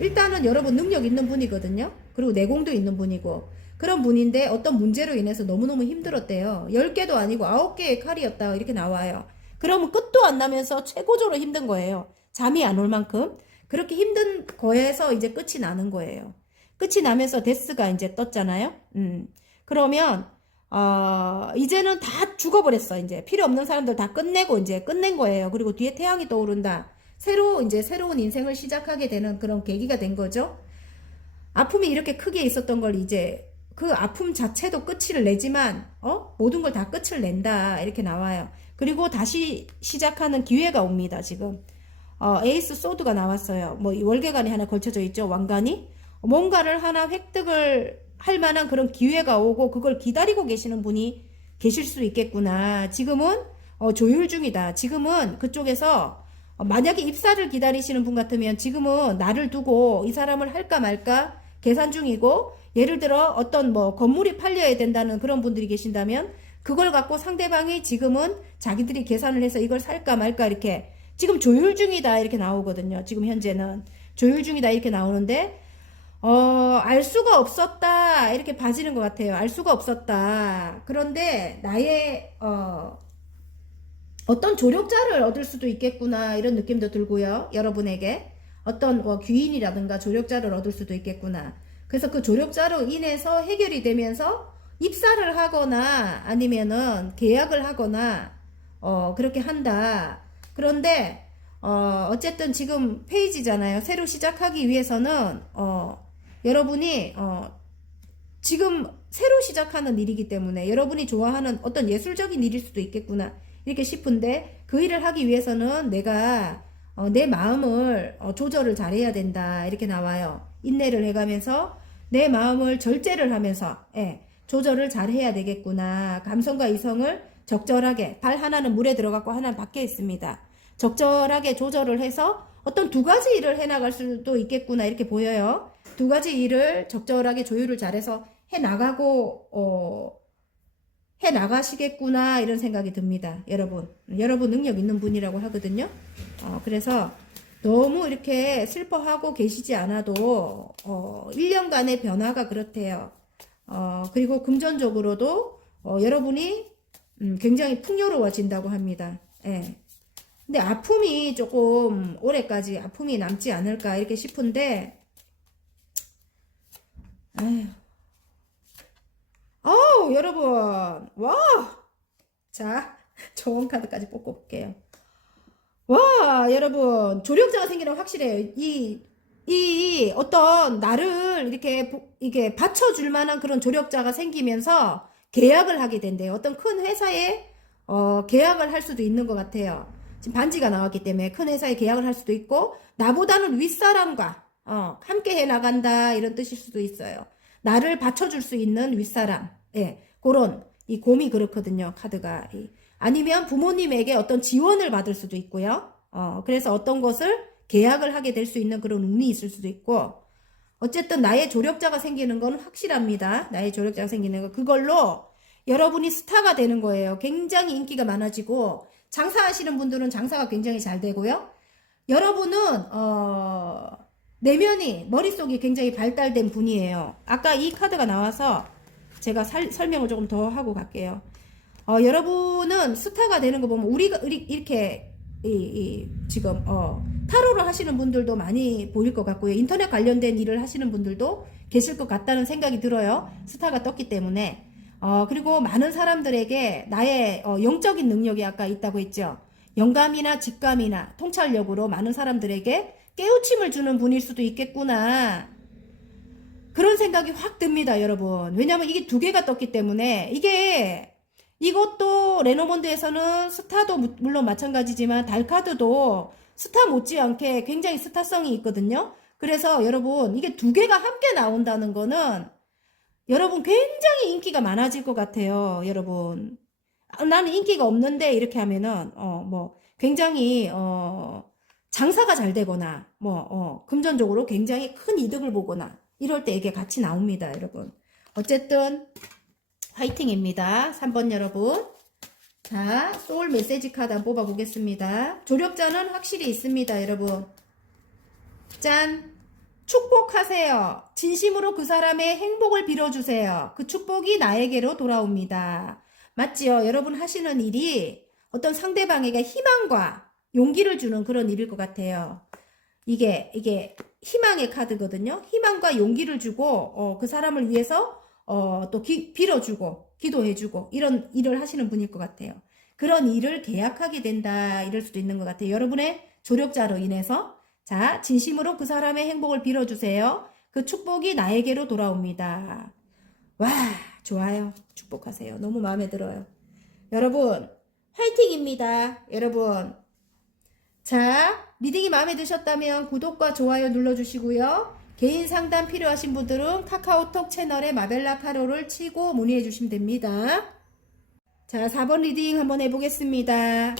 일단은 여러분 능력 있는 분이거든요. 그리고 내공도 있는 분이고 그런 분인데 어떤 문제로 인해서 너무너무 힘들었대요. 10개도 아니고 9개의 칼이었다 이렇게 나와요. 그러면 끝도 안 나면서 최고조로 힘든 거예요. 잠이 안 올 만큼. 그렇게 힘든 거에서 이제 끝이 나는 거예요. 끝이 나면서 데스가 이제 떴잖아요. 그러면 이제는 다 죽어버렸어. 이제 필요 없는 사람들 다 끝내고 이제 끝낸 거예요. 그리고 뒤에 태양이 떠오른다. 새로운 인생을 시작하게 되는 그런 계기가 된 거죠. 아픔이 이렇게 크게 있었던 걸 이제 그 아픔 자체도 끝을 내지만 모든 걸 다 끝을 낸다 이렇게 나와요. 그리고 다시 시작하는 기회가 옵니다. 지금 에이스 소드가 나왔어요. 뭐 월계관이 하나 걸쳐져 있죠. 왕관이 뭔가를 하나 획득을 할 만한 그런 기회가 오고 그걸 기다리고 계시는 분이 계실 수 있겠구나. 지금은 조율 중이다. 지금은 그쪽에서 만약에 입사를 기다리시는 분 같으면 지금은 나를 두고 이 사람을 할까 말까 계산 중이고 예를 들어 어떤 뭐 건물이 팔려야 된다는 그런 분들이 계신다면 그걸 갖고 상대방이 지금은 자기들이 계산을 해서 이걸 살까 말까 이렇게 지금 조율 중이다 이렇게 나오거든요. 지금 현재는 조율 중이다 이렇게 나오는데 알 수가 없었다 이렇게 봐지는 것 같아요. 알 수가 없었다. 그런데 나의 어떤 조력자를 얻을 수도 있겠구나 이런 느낌도 들고요. 여러분에게 어떤 귀인이라든가 조력자를 얻을 수도 있겠구나. 그래서 그 조력자로 인해서 해결이 되면서 입사를 하거나 아니면은 계약을 하거나 그렇게 한다. 그런데 어쨌든 지금 페이지잖아요. 새로 시작하기 위해서는 여러분이 지금 새로 시작하는 일이기 때문에 여러분이 좋아하는 어떤 예술적인 일일 수도 있겠구나 이렇게 싶은데, 그 일을 하기 위해서는 내가 내 마음을 조절을 잘해야 된다 이렇게 나와요. 인내를 해가면서 내 마음을 절제를 하면서 조절을 잘해야 되겠구나. 감성과 이성을 적절하게, 발 하나는 물에 들어갔고 하나는 밖에 있습니다. 적절하게 조절을 해서 어떤 두 가지 일을 해나갈 수도 있겠구나 이렇게 보여요. 두 가지 일을 적절하게 조율을 잘해서 해나가고 해나가시겠구나 이런 생각이 듭니다. 여러분 능력 있는 분이라고 하거든요. 그래서 너무 이렇게 슬퍼하고 계시지 않아도 1년간의 변화가 그렇대요. 그리고 금전적으로도 여러분이 굉장히 풍요로워진다고 합니다. 예. 근데 아픔이 조금 올해까지 아픔이 남지 않을까 이렇게 싶은데, 아휴. 여러분, 와! 자, 좋은 카드까지 뽑고 올게요. 와, 여러분, 조력자가 생기는 건 확실해요. 이 어떤 나를 이게 받쳐줄 만한 그런 조력자가 생기면서 계약을 하게 된대요. 어떤 큰 회사에 계약을 할 수도 있는 것 같아요. 지금 반지가 나왔기 때문에 큰 회사에 계약을 할 수도 있고, 나보다는 윗사람과 함께 해 나간다 이런 뜻일 수도 있어요. 나를 받쳐줄 수 있는 윗사람, 그런 이 곰이 그렇거든요. 카드가. 아니면 부모님에게 어떤 지원을 받을 수도 있고요. 그래서 어떤 것을 계약을 하게 될 수 있는 그런 운이 있을 수도 있고, 어쨌든 나의 조력자가 생기는 건 확실합니다. 나의 조력자가 생기는 거, 그걸로 여러분이 스타가 되는 거예요. 굉장히 인기가 많아지고, 장사하시는 분들은 장사가 굉장히 잘 되고요. 여러분은 내면이, 머릿속이 굉장히 발달된 분이에요. 아까 이 카드가 나와서 제가 설명을 조금 더 하고 갈게요. 여러분은 스타가 되는 거 보면 우리가 이렇게 지금 타로를 하시는 분들도 많이 보일 것 같고요. 인터넷 관련된 일을 하시는 분들도 계실 것 같다는 생각이 들어요. 스타가 떴기 때문에. 그리고 많은 사람들에게 나의 영적인 능력이 아까 있다고 했죠. 영감이나 직감이나 통찰력으로 많은 사람들에게 깨우침을 주는 분일 수도 있겠구나. 그런 생각이 확 듭니다, 여러분. 왜냐면 이게 두 개가 떴기 때문에, 이것도 레노몬드에서는 스타도 물론 마찬가지지만 달카드도 스타 못지않게 굉장히 스타성이 있거든요. 그래서 여러분, 이게 두 개가 함께 나온다는 거는 여러분 굉장히 인기가 많아질 것 같아요, 여러분. 나는 인기가 없는데 이렇게 하면은 굉장히 장사가 잘 되거나 금전적으로 굉장히 큰 이득을 보거나 이럴 때 이게 같이 나옵니다, 여러분. 어쨌든 화이팅입니다. 3번 여러분. 자, 소울 메시지 카드 한번 뽑아보겠습니다. 조력자는 확실히 있습니다, 여러분. 짠! 축복하세요. 진심으로 그 사람의 행복을 빌어주세요. 그 축복이 나에게로 돌아옵니다. 맞지요? 여러분 하시는 일이 어떤 상대방에게 희망과 용기를 주는 그런 일일 것 같아요. 이게 희망의 카드거든요. 희망과 용기를 주고 그 사람을 위해서 또 빌어주고 기도해주고 이런 일을 하시는 분일 것 같아요. 그런 일을 계약하게 된다 이럴 수도 있는 것 같아요. 여러분의 조력자로 인해서. 자, 진심으로 그 사람의 행복을 빌어주세요. 그 축복이 나에게로 돌아옵니다. 와, 좋아요. 축복하세요. 너무 마음에 들어요. 여러분, 화이팅입니다. 여러분. 자, 리딩이 마음에 드셨다면 구독과 좋아요 눌러주시고요. 개인 상담 필요하신 분들은 카카오톡 채널에 마벨라 타로를 치고 문의해 주시면 됩니다. 자, 4번 리딩 한번 해보겠습니다.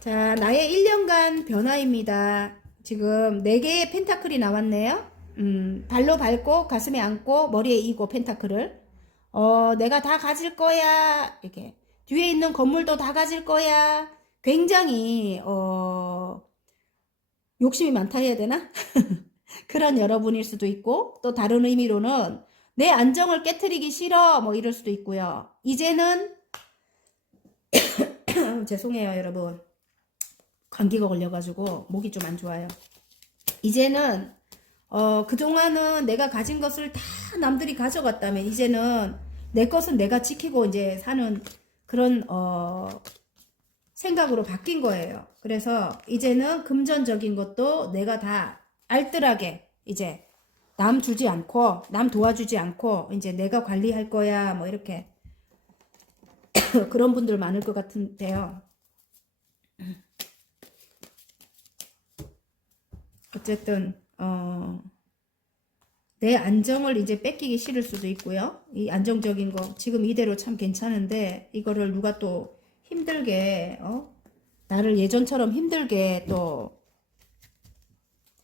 자, 나의 1년간 변화입니다. 지금 4개의 펜타클이 나왔네요. 발로 밟고 가슴에 안고 머리에 이고 펜타클을 내가 다 가질 거야. 이렇게 뒤에 있는 건물도 다 가질 거야. 굉장히 욕심이 많다 해야 되나? 그런 여러분일 수도 있고, 또 다른 의미로는 내 안정을 깨트리기 싫어 뭐 이럴 수도 있고요. 이제는 죄송해요, 여러분. 감기가 걸려가지고 목이 좀 안 좋아요. 이제는 그동안은 내가 가진 것을 다 남들이 가져갔다면 이제는 내 것은 내가 지키고 이제 사는 그런 생각으로 바뀐 거예요. 그래서 이제는 금전적인 것도 내가 다 알뜰하게 이제 남 주지 않고 남 도와주지 않고 이제 내가 관리할 거야 뭐 이렇게 그런 분들 많을 것 같은데요. 어쨌든 내 안정을 이제 뺏기기 싫을 수도 있고요. 이 안정적인 거 지금 이대로 참 괜찮은데 이거를 누가 또 힘들게 나를 예전처럼 힘들게 또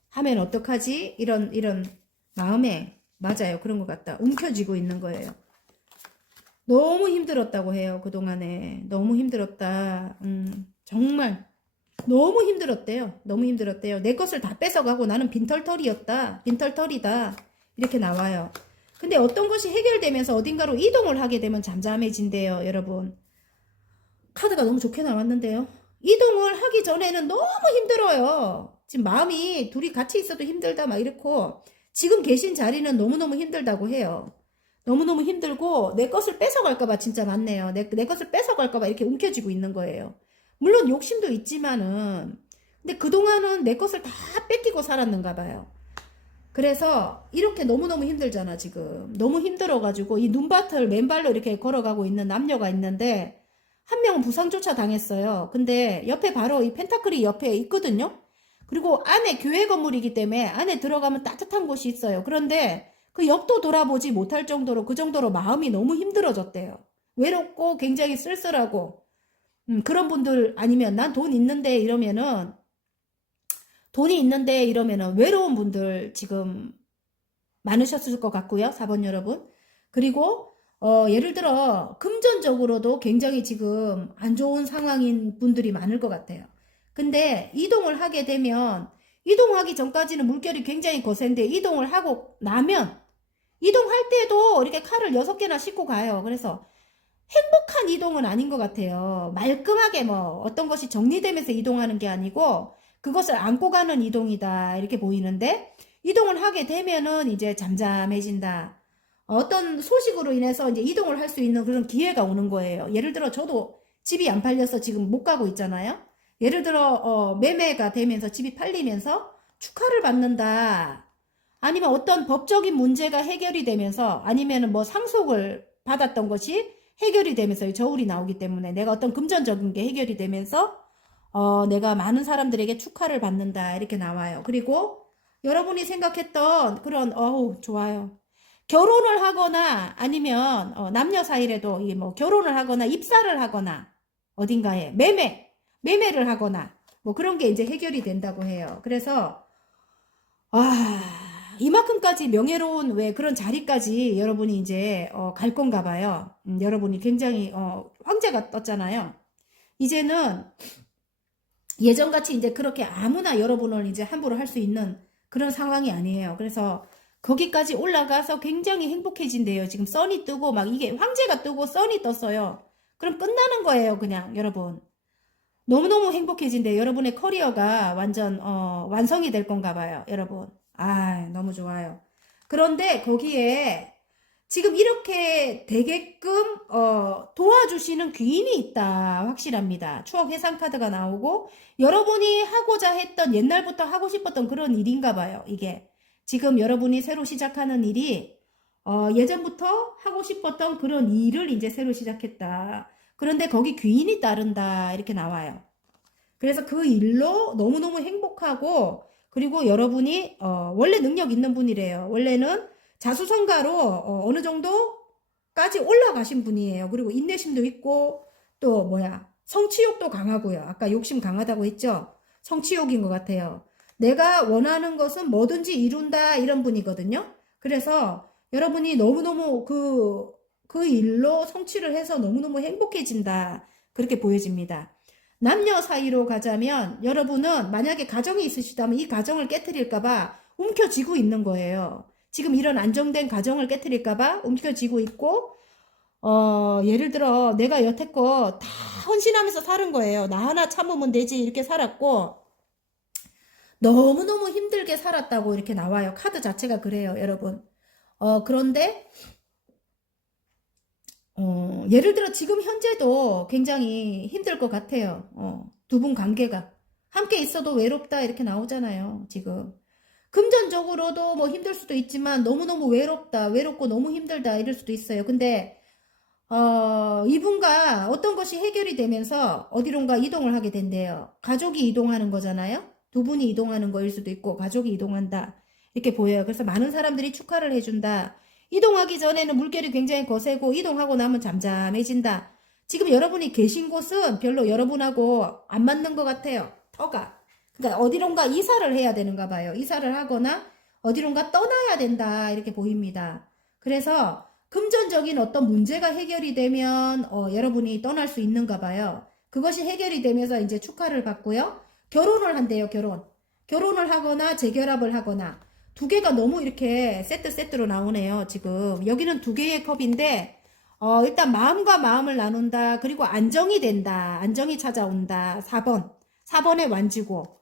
하면 어떡하지? 이런 마음에 맞아요. 그런 것 같다. 움켜쥐고 있는 거예요. 너무 힘들었다고 해요. 그동안에 너무 힘들었다. 정말 너무 힘들었대요. 너무 힘들었대요. 내 것을 다 뺏어가고 나는 빈털털이었다. 빈털털이다. 이렇게 나와요. 근데 어떤 것이 해결되면서 어딘가로 이동을 하게 되면 잠잠해진대요. 여러분. 카드가 너무 좋게 나왔는데요. 이동을 하기 전에는 너무 힘들어요. 지금 마음이 둘이 같이 있어도 힘들다 막 이렇고 지금 계신 자리는 너무너무 힘들다고 해요. 너무너무 힘들고 내 것을 뺏어갈까봐 진짜 많네요. 내 것을 뺏어갈까봐 이렇게 움켜쥐고 있는 거예요. 물론 욕심도 있지만은 근데 그동안은 내 것을 다 뺏기고 살았는가 봐요. 그래서 이렇게 너무너무 힘들잖아 지금. 너무 힘들어가지고 이 눈밭을 맨발로 이렇게 걸어가고 있는 남녀가 있는데 한 명은 부상조차 당했어요. 근데 옆에 바로 이 펜타클이 옆에 있거든요. 그리고 안에 교회 건물이기 때문에 안에 들어가면 따뜻한 곳이 있어요. 그런데 그 옆도 돌아보지 못할 정도로 그 정도로 마음이 너무 힘들어졌대요. 외롭고 굉장히 쓸쓸하고 그런 분들 아니면 난 돈 있는데 이러면은 돈이 있는데 이러면은 외로운 분들 지금 많으셨을 것 같고요. 4번 여러분. 그리고 예를 들어 금전적으로도 굉장히 지금 안 좋은 상황인 분들이 많을 것 같아요. 근데 이동을 하게 되면 이동하기 전까지는 물결이 굉장히 거센데 이동을 하고 나면 이동할 때도 이렇게 칼을 6개나 싣고 가요. 그래서 행복한 이동은 아닌 것 같아요. 말끔하게 뭐 어떤 것이 정리되면서 이동하는 게 아니고 그것을 안고 가는 이동이다 이렇게 보이는데 이동을 하게 되면은 이제 잠잠해진다. 어떤 소식으로 인해서 이제 이동을 할 수 있는 그런 기회가 오는 거예요. 예를 들어 저도 집이 안 팔려서 지금 못 가고 있잖아요. 예를 들어 매매가 되면서 집이 팔리면서 축하를 받는다. 아니면 어떤 법적인 문제가 해결이 되면서 아니면은 뭐 상속을 받았던 것이 해결이 되면서 저울이 나오기 때문에 내가 어떤 금전적인 게 해결이 되면서 내가 많은 사람들에게 축하를 받는다 이렇게 나와요. 그리고 여러분이 생각했던 그런 좋아요. 결혼을 하거나 아니면 남녀 사이라도 뭐 결혼을 하거나 입사를 하거나 어딘가에 매매를 하거나 뭐 그런 게 이제 해결이 된다고 해요. 그래서 이만큼까지 명예로운 왜 그런 자리까지 여러분이 이제 갈 건가 봐요. 여러분이 굉장히 황제가 떴잖아요. 이제는 예전같이 이제 그렇게 아무나 여러분을 이제 함부로 할 수 있는 그런 상황이 아니에요. 그래서 거기까지 올라가서 굉장히 행복해진대요. 지금 선이 뜨고 막 이게 황제가 뜨고 선이 떴어요. 그럼 끝나는 거예요, 그냥 여러분. 너무너무 행복해진대요. 여러분의 커리어가 완전 완성이 될 건가 봐요, 여러분. 너무 좋아요. 그런데 거기에 지금 이렇게 되게끔 도와주시는 귀인이 있다 확실합니다. 추억 회상 카드가 나오고 여러분이 하고자 했던 옛날부터 하고 싶었던 그런 일인가 봐요. 이게 지금 여러분이 새로 시작하는 일이 예전부터 하고 싶었던 그런 일을 이제 새로 시작했다. 그런데 거기 귀인이 따른다 이렇게 나와요. 그래서 그 일로 너무너무 행복하고 그리고 여러분이 원래 능력 있는 분이래요. 원래는 자수성가로 어느 정도까지 올라가신 분이에요. 그리고 인내심도 있고 또 성취욕도 강하고요. 아까 욕심 강하다고 했죠. 성취욕인 것 같아요. 내가 원하는 것은 뭐든지 이룬다 이런 분이거든요. 그래서 여러분이 너무너무 그 일로 성취를 해서 너무너무 행복해진다. 그렇게 보여집니다. 남녀 사이로 가자면 여러분은 만약에 가정이 있으시다면 이 가정을 깨트릴까봐 움켜쥐고 있는 거예요. 지금 이런 안정된 가정을 깨트릴까봐 움켜쥐고 있고 예를 들어 내가 여태껏 다 헌신하면서 사는 거예요. 나 하나 참으면 되지 이렇게 살았고 너무너무 힘들게 살았다고 이렇게 나와요. 카드 자체가 그래요, 여러분. 그런데 예를 들어 지금 현재도 굉장히 힘들 것 같아요. 두 분 관계가. 함께 있어도 외롭다 이렇게 나오잖아요. 지금. 금전적으로도 뭐 힘들 수도 있지만 너무너무 외롭다, 외롭고 너무 힘들다 이럴 수도 있어요. 근데 이분과 어떤 것이 해결이 되면서 어디론가 이동을 하게 된대요. 가족이 이동하는 거잖아요. 두 분이 이동하는 거일 수도 있고 가족이 이동한다. 이렇게 보여요. 그래서 많은 사람들이 축하를 해준다. 이동하기 전에는 물결이 굉장히 거세고 이동하고 나면 잠잠해진다. 지금 여러분이 계신 곳은 별로 여러분하고 안 맞는 것 같아요. 터가. 그러니까 어디론가 이사를 해야 되는가 봐요. 이사를 하거나 어디론가 떠나야 된다. 이렇게 보입니다. 그래서 금전적인 어떤 문제가 해결이 되면 여러분이 떠날 수 있는가 봐요. 그것이 해결이 되면서 이제 축하를 받고요. 결혼을 한대요. 결혼을 하거나 재결합을 하거나 두 개가 너무 이렇게 세트로 나오네요. 지금 여기는 두 개의 컵인데 일단 마음과 마음을 나눈다. 그리고 안정이 된다. 안정이 찾아온다. 4번의 완지고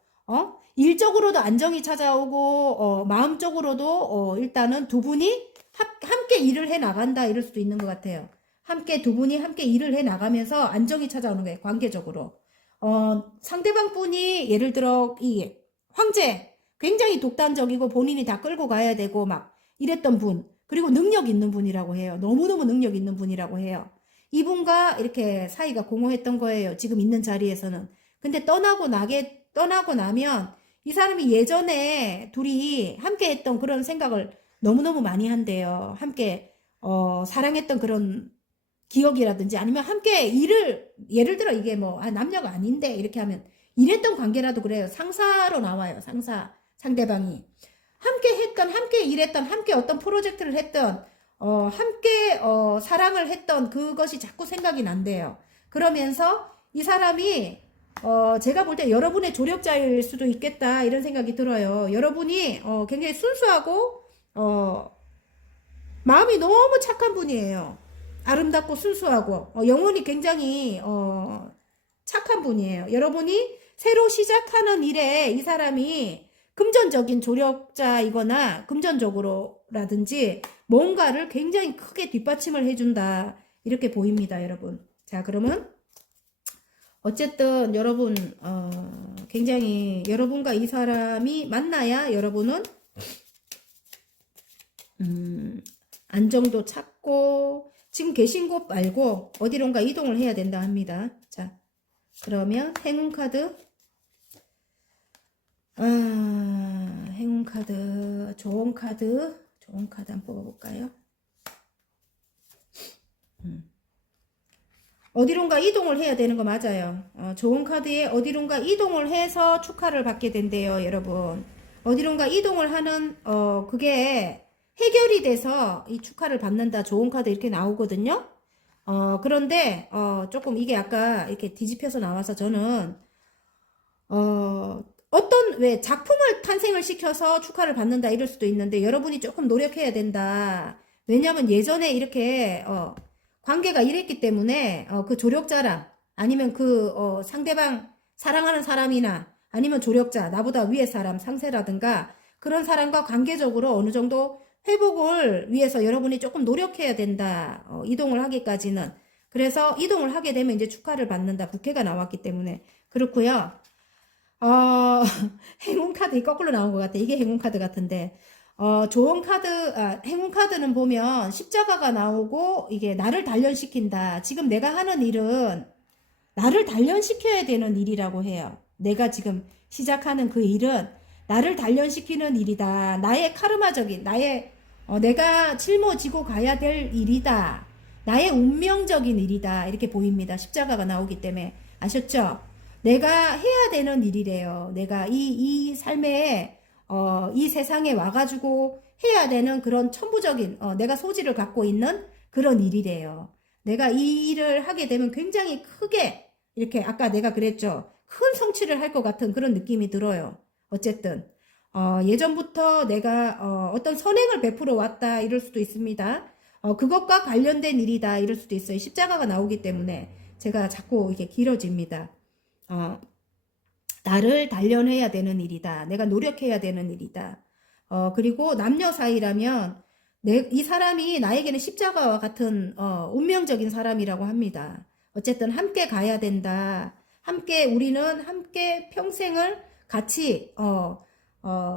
일적으로도 안정이 찾아오고 마음적으로도 일단은 두 분이 함께 일을 해 나간다 이럴 수도 있는 것 같아요. 함께 두 분이 함께 일을 해 나가면서 안정이 찾아오는 거예요. 관계적으로. 상대방 분이 예를 들어 이 황제 굉장히 독단적이고 본인이 다 끌고 가야 되고 막 이랬던 분 그리고 능력 있는 분이라고 해요. 너무너무 능력 있는 분이라고 해요. 이분과 이렇게 사이가 공허했던 거예요. 지금 있는 자리에서는. 근데 떠나고 나면 이 사람이 예전에 둘이 함께 했던 그런 생각을 너무너무 많이 한대요. 함께 사랑했던 그런 기억이라든지 아니면 함께 일을 예를 들어 이게 뭐 남녀가 아닌데 이렇게 하면 일했던 관계라도 그래요. 상사로 나와요. 상대방이 함께 일했던 함께 어떤 프로젝트를 했던 함께 사랑을 했던 그것이 자꾸 생각이 난대요. 그러면서 이 사람이 제가 볼 때 여러분의 조력자일 수도 있겠다 이런 생각이 들어요. 여러분이 굉장히 순수하고 마음이 너무 착한 분이에요. 아름답고 순수하고 영혼이 굉장히 착한 분이에요. 여러분이 새로 시작하는 일에 이 사람이 금전적인 조력자이거나 금전적으로라든지 뭔가를 굉장히 크게 뒷받침을 해준다. 이렇게 보입니다, 여러분. 자, 그러면 어쨌든 여러분 굉장히 여러분과 이 사람이 만나야 여러분은 안정도 찾고 지금 계신 곳 말고 어디론가 이동을 해야 된다 합니다. 자, 그러면 행운 카드 행운 카드 좋은 카드 한번 뽑아볼까요? 어디론가 이동을 해야 되는 거 맞아요. 좋은 카드에 어디론가 이동을 해서 축하를 받게 된대요, 여러분. 어디론가 이동을 하는 그게 해결이 돼서 이 축하를 받는다. 좋은 카드 이렇게 나오거든요. 그런데 조금 이게 아까 이렇게 뒤집혀서 나와서 저는 어떤 왜 작품을 탄생을 시켜서 축하를 받는다 이럴 수도 있는데 여러분이 조금 노력해야 된다. 왜냐하면 예전에 이렇게 관계가 이랬기 때문에 그 조력자랑 아니면 그 상대방 사랑하는 사람이나 아니면 조력자 나보다 위에 사람 상세라든가 그런 사람과 관계적으로 어느 정도 회복을 위해서 여러분이 조금 노력해야 된다. 이동을 하기까지는. 그래서 이동을 하게 되면 이제 축하를 받는다. 부캐가 나왔기 때문에. 그렇고요. 행운 카드 거꾸로 나온 것 같아. 이게 행운 카드 같은데. 좋은 카드, 행운 카드는 보면 십자가가 나오고 이게 나를 단련시킨다. 지금 내가 하는 일은 나를 단련시켜야 되는 일이라고 해요. 내가 지금 시작하는 그 일은 나를 단련시키는 일이다. 나의 카르마적인, 내가 짊어지고 가야 될 일이다. 나의 운명적인 일이다. 이렇게 보입니다. 십자가가 나오기 때문에. 아셨죠? 내가 해야 되는 일이래요. 내가 이 삶에, 이 세상에 와가지고 해야 되는 그런 천부적인, 내가 소질을 갖고 있는 그런 일이래요. 내가 이 일을 하게 되면 굉장히 크게, 이렇게 아까 내가 그랬죠. 큰 성취를 할 것 같은 그런 느낌이 들어요. 어쨌든. 예전부터 내가 어떤 선행을 베풀어 왔다 이럴 수도 있습니다. 그것과 관련된 일이다 이럴 수도 있어요. 십자가가 나오기 때문에 제가 자꾸 이게 길어집니다. 나를 단련해야 되는 일이다. 내가 노력해야 되는 일이다. 그리고 남녀 사이라면 이 사람이 나에게는 십자가와 같은 운명적인 사람이라고 합니다. 어쨌든 함께 가야 된다. 우리는 함께 평생을 같이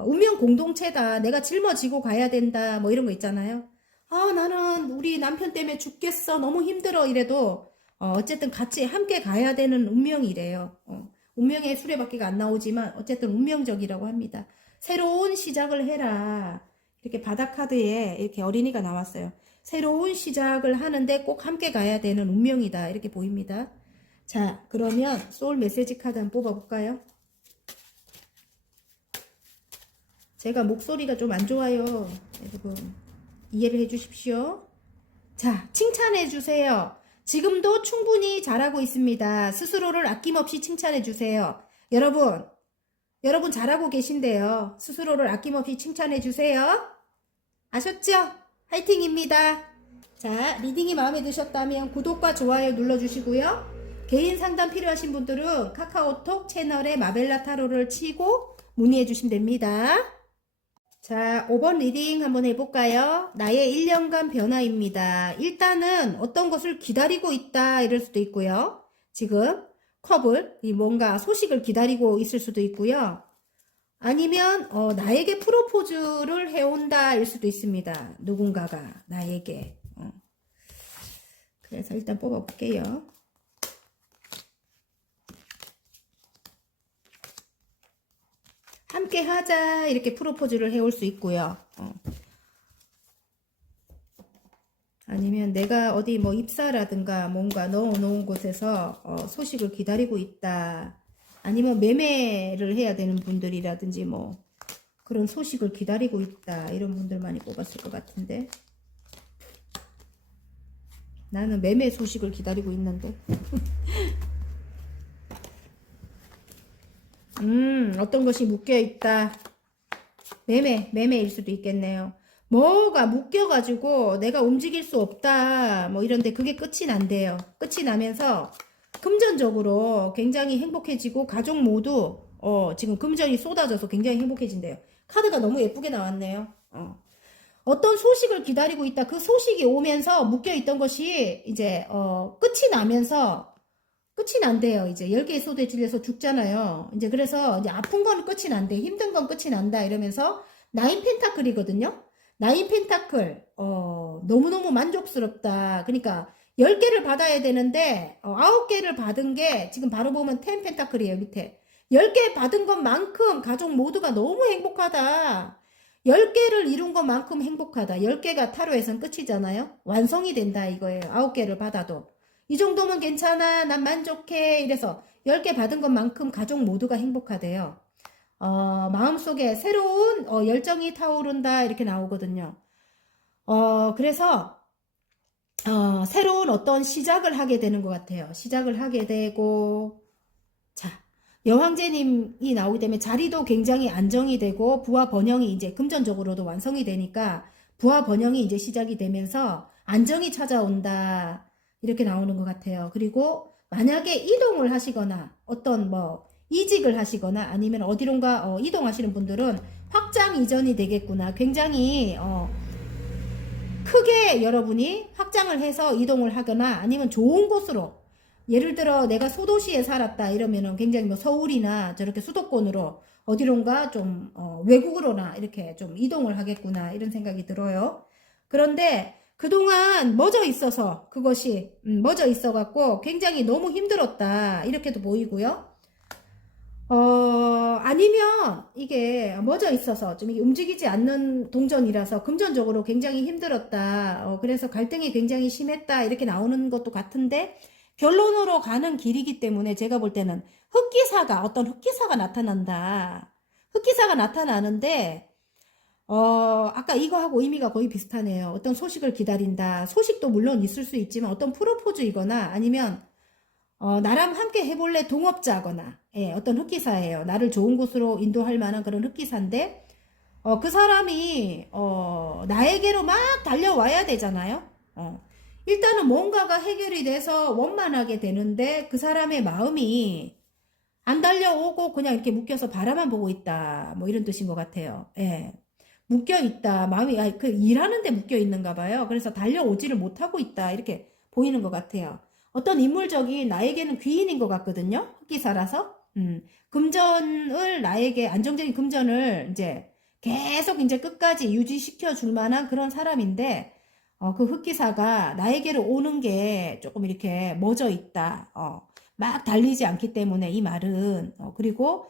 운명 공동체다. 내가 짊어지고 가야 된다. 뭐 이런 거 있잖아요. 나는 우리 남편 때문에 죽겠어. 너무 힘들어. 이래도 어쨌든 같이 함께 가야 되는 운명이래요. 운명의 수레바퀴가 안 나오지만 어쨌든 운명적이라고 합니다. 새로운 시작을 해라. 이렇게 바닥 카드에 이렇게 어린이가 나왔어요. 새로운 시작을 하는데 꼭 함께 가야 되는 운명이다. 이렇게 보입니다. 자, 그러면 소울 메시지 카드 한번 뽑아볼까요? 제가 목소리가 좀 안 좋아요. 여러분, 이해를 해주십시오. 자, 칭찬해주세요. 지금도 충분히 잘하고 있습니다. 스스로를 아낌없이 칭찬해주세요. 여러분 잘하고 계신데요. 스스로를 아낌없이 칭찬해주세요. 아셨죠? 화이팅입니다. 자, 리딩이 마음에 드셨다면 구독과 좋아요 눌러주시고요. 개인 상담 필요하신 분들은 카카오톡 채널에 마벨라 타로를 치고 문의해주시면 됩니다. 자, 5번 리딩 한번 해볼까요? 나의 1년간 변화입니다. 일단은 어떤 것을 기다리고 있다 이럴 수도 있고요. 지금 컵을 뭔가 소식을 기다리고 있을 수도 있고요. 아니면 나에게 프로포즈를 해온다 일 수도 있습니다. 누군가가 나에게. 그래서 일단 뽑아볼게요. 함께 하자 이렇게 프로포즈를 해올 수 있고요. 아니면 내가 어디 뭐 입사라든가 뭔가 넣어놓은 곳에서 소식을 기다리고 있다. 아니면 매매를 해야 되는 분들이라든지 뭐 그런 소식을 기다리고 있다. 이런 분들 많이 뽑았을 것 같은데. 나는 매매 소식을 기다리고 있는데. 어떤 것이 묶여있다. 매매일 수도 있겠네요. 뭐가 묶여가지고 내가 움직일 수 없다. 뭐 이런데 그게 끝이 난대요. 끝이 나면서 금전적으로 굉장히 행복해지고 가족 모두 지금 금전이 쏟아져서 굉장히 행복해진대요. 카드가 너무 예쁘게 나왔네요. 어떤 소식을 기다리고 있다. 그 소식이 오면서 묶여있던 것이 이제 끝이 난대요. 이제 10개의 소드에 질려서 죽잖아요. 이제 그래서 이제 아픈 건 끝이 난대. 힘든 건 끝이 난다. 이러면서 나인 펜타클이거든요. 나인 펜타클. 너무너무 만족스럽다. 그러니까 10개를 받아야 되는데 9개를 받은 게 지금 바로 보면 10 펜타클이에요. 밑에. 10개 받은 것만큼 가족 모두가 너무 행복하다. 10개를 이룬 것만큼 행복하다. 10개가 타로에선 끝이잖아요. 완성이 된다 이거예요. 9개를 받아도. 이 정도면 괜찮아. 난 만족해. 이래서 10개 받은 것만큼 가족 모두가 행복하대요. 마음속에 새로운 열정이 타오른다. 이렇게 나오거든요. 그래서 새로운 어떤 시작을 하게 되는 것 같아요. 시작을 하게 되고, 자, 여왕제님이 나오기 때문에 자리도 굉장히 안정이 되고, 부와 번영이 이제 금전적으로도 완성이 되니까, 부와 번영이 이제 시작이 되면서 안정이 찾아온다. 이렇게 나오는 것 같아요. 그리고 만약에 이동을 하시거나 어떤 뭐 이직을 하시거나 아니면 어디론가 이동하시는 분들은 확장 이전이 되겠구나. 굉장히 크게 여러분이 확장을 해서 이동을 하거나 아니면 좋은 곳으로 예를 들어 내가 소도시에 살았다 이러면은 굉장히 뭐 서울이나 저렇게 수도권으로 어디론가 좀 외국으로나 이렇게 좀 이동을 하겠구나 이런 생각이 들어요. 그런데 그동안 멎어 있어서 그것이 멎어 있어 갖고 굉장히 너무 힘들었다 이렇게도 보이고요. 아니면 이게 멎어 있어서 좀 이게 움직이지 않는 동전이라서 금전적으로 굉장히 힘들었다. 그래서 갈등이 굉장히 심했다 이렇게 나오는 것도 같은데 결론으로 가는 길이기 때문에 제가 볼 때는 어떤 흑기사가 나타난다. 흑기사가 나타나는데 아까 이거하고 의미가 거의 비슷하네요. 어떤 소식을 기다린다. 소식도 물론 있을 수 있지만 어떤 프로포즈이거나 아니면 나랑 함께 해볼래 동업자거나 예, 어떤 흑기사예요. 나를 좋은 곳으로 인도할 만한 그런 흑기사인데 그 사람이 나에게로 막 달려와야 되잖아요. 일단은 뭔가가 해결이 돼서 원만하게 되는데 그 사람의 마음이 안 달려오고 그냥 이렇게 묶여서 바라만 보고 있다. 뭐 이런 뜻인 것 같아요. 예. 묶여 있다. 마음이 그 일하는데 묶여 있는가 봐요. 그래서 달려오지를 못하고 있다. 이렇게 보이는 것 같아요. 어떤 인물적인 나에게는 귀인인 것 같거든요. 흑기사라서. 금전을 나에게 안정적인 금전을 이제 계속 이제 끝까지 유지시켜 줄 만한 그런 사람인데 그 흑기사가 나에게로 오는 게 조금 이렇게 멎어 있다. 막 달리지 않기 때문에 이 말은 그리고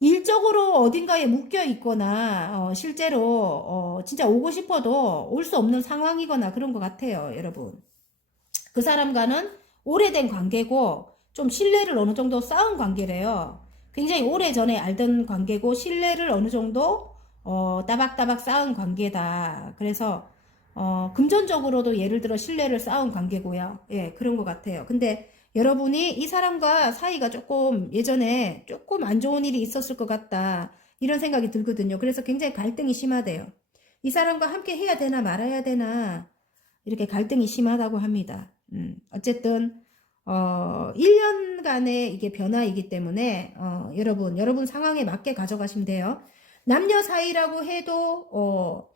일적으로 어딘가에 묶여 있거나 실제로 진짜 오고 싶어도 올 수 없는 상황이거나 그런 것 같아요, 여러분. 그 사람과는 오래된 관계고 좀 신뢰를 어느 정도 쌓은 관계래요. 굉장히 오래전에 알던 관계고 신뢰를 어느 정도 따박따박 쌓은 관계다. 그래서 금전적으로도 예를 들어 신뢰를 쌓은 관계고요. 예, 그런 것 같아요. 근데 여러분이 이 사람과 사이가 조금 예전에 조금 안 좋은 일이 있었을 것 같다. 이런 생각이 들거든요. 그래서 굉장히 갈등이 심하대요. 이 사람과 함께 해야 되나 말아야 되나 이렇게 갈등이 심하다고 합니다. 어쨌든 1년간의 이게 변화이기 때문에 여러분 상황에 맞게 가져가시면 돼요. 남녀 사이라고 해도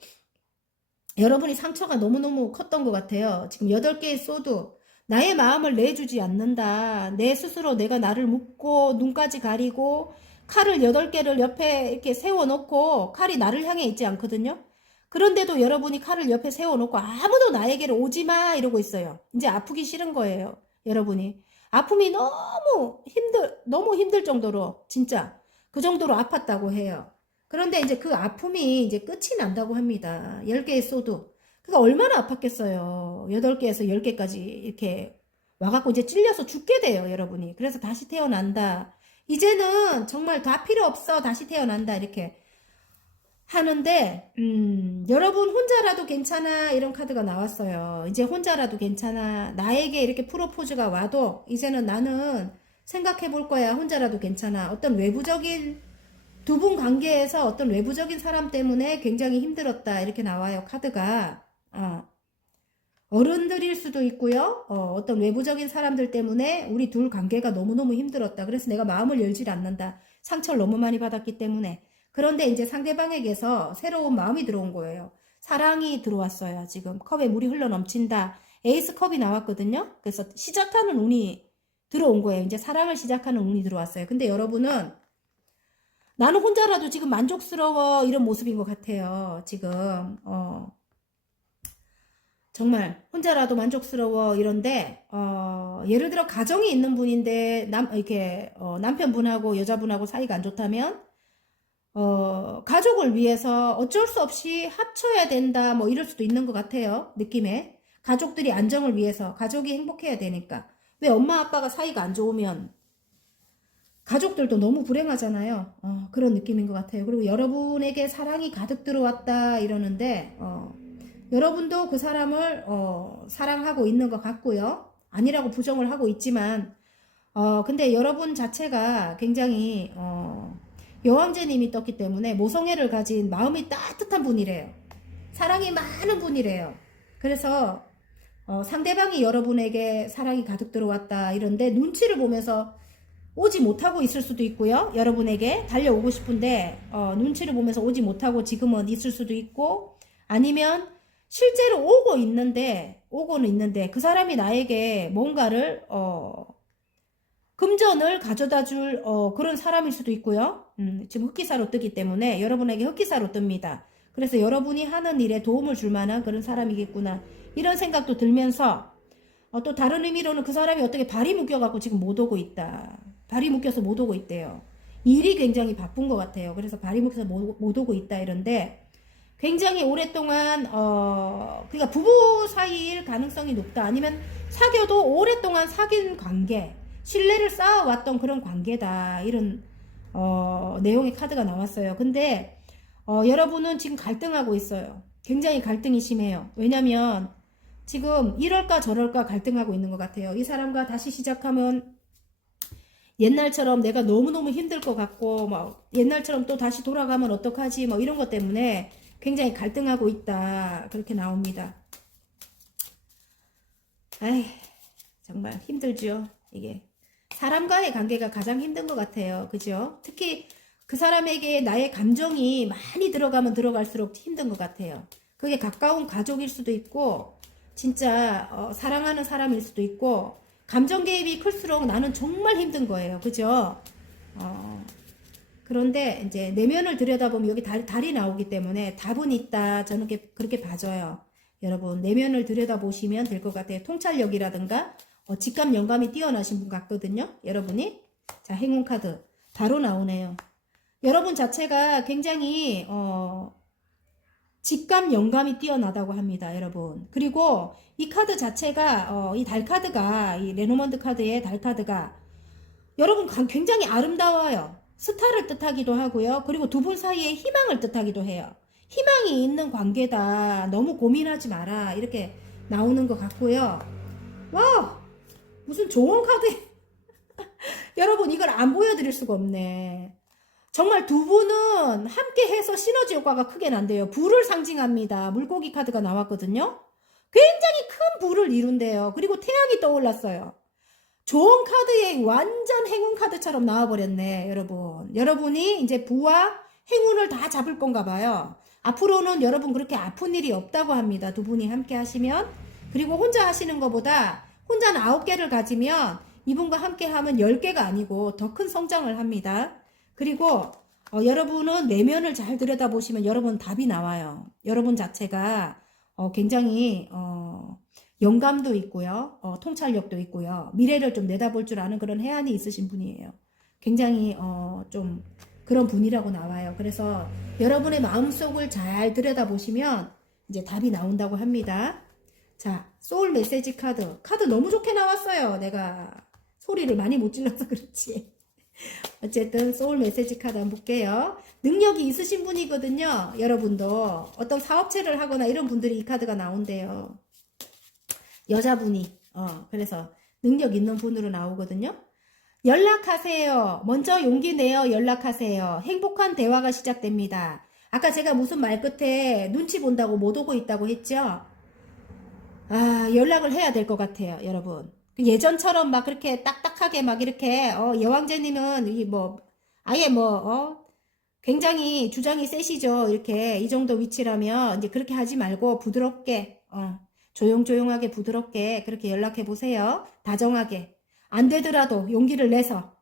여러분이 상처가 너무너무 컸던 것 같아요. 지금 8개의 소드. 나의 마음을 내주지 않는다. 내 스스로 내가 나를 묶고 눈까지 가리고 칼을 8개를 옆에 이렇게 세워놓고 칼이 나를 향해 있지 않거든요. 그런데도 여러분이 칼을 옆에 세워놓고 아무도 나에게로 오지 마 이러고 있어요. 이제 아프기 싫은 거예요. 여러분이. 아픔이 너무 힘들 정도로 진짜 그 정도로 아팠다고 해요. 그런데 이제 그 아픔이 이제 끝이 난다고 합니다. 10개의 소드. 그러니까 얼마나 아팠겠어요. 8개에서 10개까지 이렇게 와갖고 이제 찔려서 죽게 돼요, 여러분이. 그래서 다시 태어난다. 이제는 정말 다 필요 없어. 다시 태어난다. 이렇게 하는데, 여러분 혼자라도 괜찮아. 이런 카드가 나왔어요. 이제 혼자라도 괜찮아. 나에게 이렇게 프로포즈가 와도 이제는 나는 생각해 볼 거야. 혼자라도 괜찮아. 어떤 외부적인 두 분 관계에서 어떤 외부적인 사람 때문에 굉장히 힘들었다. 이렇게 나와요, 카드가. 어른들일 수도 있고요. 어떤 외부적인 사람들 때문에 우리 둘 관계가 너무너무 힘들었다. 그래서 내가 마음을 열질 않는다. 상처를 너무 많이 받았기 때문에. 그런데 이제 상대방에게서 새로운 마음이 들어온 거예요. 사랑이 들어왔어요. 지금 컵에 물이 흘러 넘친다. 에이스 컵이 나왔거든요. 그래서 시작하는 운이 들어온 거예요. 이제 사랑을 시작하는 운이 들어왔어요. 근데 여러분은 나는 혼자라도 지금 만족스러워 이런 모습인 것 같아요. 지금 정말 혼자라도 만족스러워 이런데 예를 들어 가정이 있는 분인데 이렇게 남편분하고 여자분하고 사이가 안 좋다면 가족을 위해서 어쩔 수 없이 합쳐야 된다 뭐 이럴 수도 있는 것 같아요. 느낌에 가족들이 안정을 위해서 가족이 행복해야 되니까 왜 엄마 아빠가 사이가 안 좋으면 가족들도 너무 불행하잖아요. 그런 느낌인 것 같아요. 그리고 여러분에게 사랑이 가득 들어왔다 이러는데 여러분도 그 사람을 사랑하고 있는 것 같고요. 아니라고 부정을 하고 있지만 근데 여러분 자체가 굉장히 여왕제님이 떴기 때문에 모성애를 가진 마음이 따뜻한 분이래요. 사랑이 많은 분이래요. 그래서 상대방이 여러분에게 사랑이 가득 들어왔다 이런데 눈치를 보면서 오지 못하고 있을 수도 있고요. 여러분에게 달려오고 싶은데 눈치를 보면서 오지 못하고 지금은 있을 수도 있고 아니면 실제로 오고는 있는데 그 사람이 나에게 뭔가를 금전을 가져다 줄 그런 사람일 수도 있고요. 지금 흑기사로 뜨기 때문에 여러분에게 흑기사로 뜹니다. 그래서 여러분이 하는 일에 도움을 줄 만한 그런 사람이겠구나 이런 생각도 들면서 또 다른 의미로는 그 사람이 어떻게 발이 묶여갖고 지금 못 오고 있다. 발이 묶여서 못 오고 있대요. 일이 굉장히 바쁜 것 같아요. 그래서 발이 묶여서 못 오고 있다 이런데 굉장히 오랫동안 그러니까 부부 사이일 가능성이 높다. 아니면 사귀어도 오랫동안 사귄 관계, 신뢰를 쌓아왔던 그런 관계다. 이런 내용의 카드가 나왔어요. 근데 여러분은 지금 갈등하고 있어요. 굉장히 갈등이 심해요. 왜냐면 지금 이럴까 저럴까 갈등하고 있는 것 같아요. 이 사람과 다시 시작하면 옛날처럼 내가 너무너무 힘들 것 같고 막 옛날처럼 또 다시 돌아가면 어떡하지 뭐 이런 것 때문에 굉장히 갈등하고 있다. 그렇게 나옵니다. 아이 정말 힘들죠. 이게 사람과의 관계가 가장 힘든 것 같아요. 그죠? 특히 그 사람에게 나의 감정이 많이 들어가면 들어갈수록 힘든 것 같아요. 그게 가까운 가족일 수도 있고 진짜 사랑하는 사람일 수도 있고 감정 개입이 클수록 나는 정말 힘든 거예요. 그죠? 그런데 이제 내면을 들여다보면 여기 달이 나오기 때문에 답은 있다. 저는 그렇게 봐줘요. 여러분 내면을 들여다보시면 될 것 같아요. 통찰력이라든가 직감 영감이 뛰어나신 분 같거든요. 여러분이 자 행운 카드 바로 나오네요. 여러분 자체가 굉장히 직감 영감이 뛰어나다고 합니다. 여러분 그리고 이 카드 자체가 이 달 카드가 이 레노먼드 카드의 달 카드가 여러분 굉장히 아름다워요. 스타를 뜻하기도 하고요. 그리고 두 분 사이에 희망을 뜻하기도 해요. 희망이 있는 관계다. 너무 고민하지 마라. 이렇게 나오는 것 같고요. 와 무슨 좋은 카드 여러분 이걸 안 보여드릴 수가 없네. 정말 두 분은 함께 해서 시너지 효과가 크게 난대요. 불을 상징합니다. 물고기 카드가 나왔거든요. 굉장히 큰 불을 이룬대요. 그리고 태양이 떠올랐어요. 좋은 카드에 완전 행운 카드처럼 나와버렸네, 여러분. 여러분이 이제 부와 행운을 다 잡을 건가 봐요. 앞으로는 여러분 그렇게 아픈 일이 없다고 합니다. 두 분이 함께 하시면. 그리고 혼자 하시는 것보다 혼자는 9개를 가지면 이분과 함께 하면 10개가 아니고 더 큰 성장을 합니다. 그리고 여러분은 내면을 잘 들여다보시면 여러분 답이 나와요. 여러분 자체가 굉장히 영감도 있고요. 통찰력도 있고요. 미래를 좀 내다볼 줄 아는 그런 해안이 있으신 분이에요. 굉장히 좀 그런 분이라고 나와요. 그래서 여러분의 마음속을 잘 들여다보시면 이제 답이 나온다고 합니다. 자, 소울 메시지 카드. 카드 너무 좋게 나왔어요. 내가 소리를 많이 못 질러서 그렇지. 어쨌든 소울 메시지 카드 한번 볼게요. 능력이 있으신 분이거든요. 여러분도 어떤 사업체를 하거나 이런 분들이 이 카드가 나온대요. 여자분이 그래서 능력 있는 분으로 나오거든요. 연락하세요. 먼저 용기 내어 연락하세요. 행복한 대화가 시작됩니다. 아까 제가 무슨 말 끝에 눈치 본다고 못 오고 있다고 했죠? 연락을 해야 될 것 같아요, 여러분. 예전처럼 막 그렇게 딱딱하게 막 이렇게 여왕제님은 아예 굉장히 주장이 세시죠. 이렇게 이 정도 위치라면 이제 그렇게 하지 말고 부드럽게 조용조용하게 부드럽게 그렇게 연락해 보세요. 다정하게. 안 되더라도 용기를 내서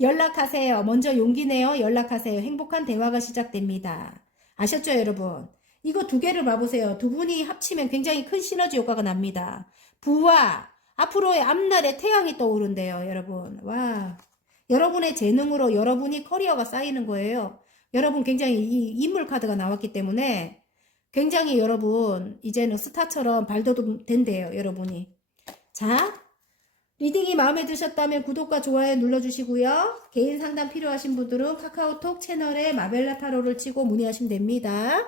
연락하세요. 먼저 용기 내어 연락하세요. 행복한 대화가 시작됩니다. 아셨죠, 여러분? 이거 두 개를 봐보세요. 두 분이 합치면 굉장히 큰 시너지 효과가 납니다. 부와 앞으로의 앞날에 태양이 떠오른대요, 여러분. 와, 여러분의 재능으로 여러분이 커리어가 쌓이는 거예요. 여러분 굉장히 이 인물 카드가 나왔기 때문에 굉장히 여러분 이제는 스타처럼 발돋움 된대요, 여러분이. 자, 리딩이 마음에 드셨다면 구독과 좋아요 눌러주시고요. 개인 상담 필요하신 분들은 카카오톡 채널에 마벨라 타로를 치고 문의하시면 됩니다.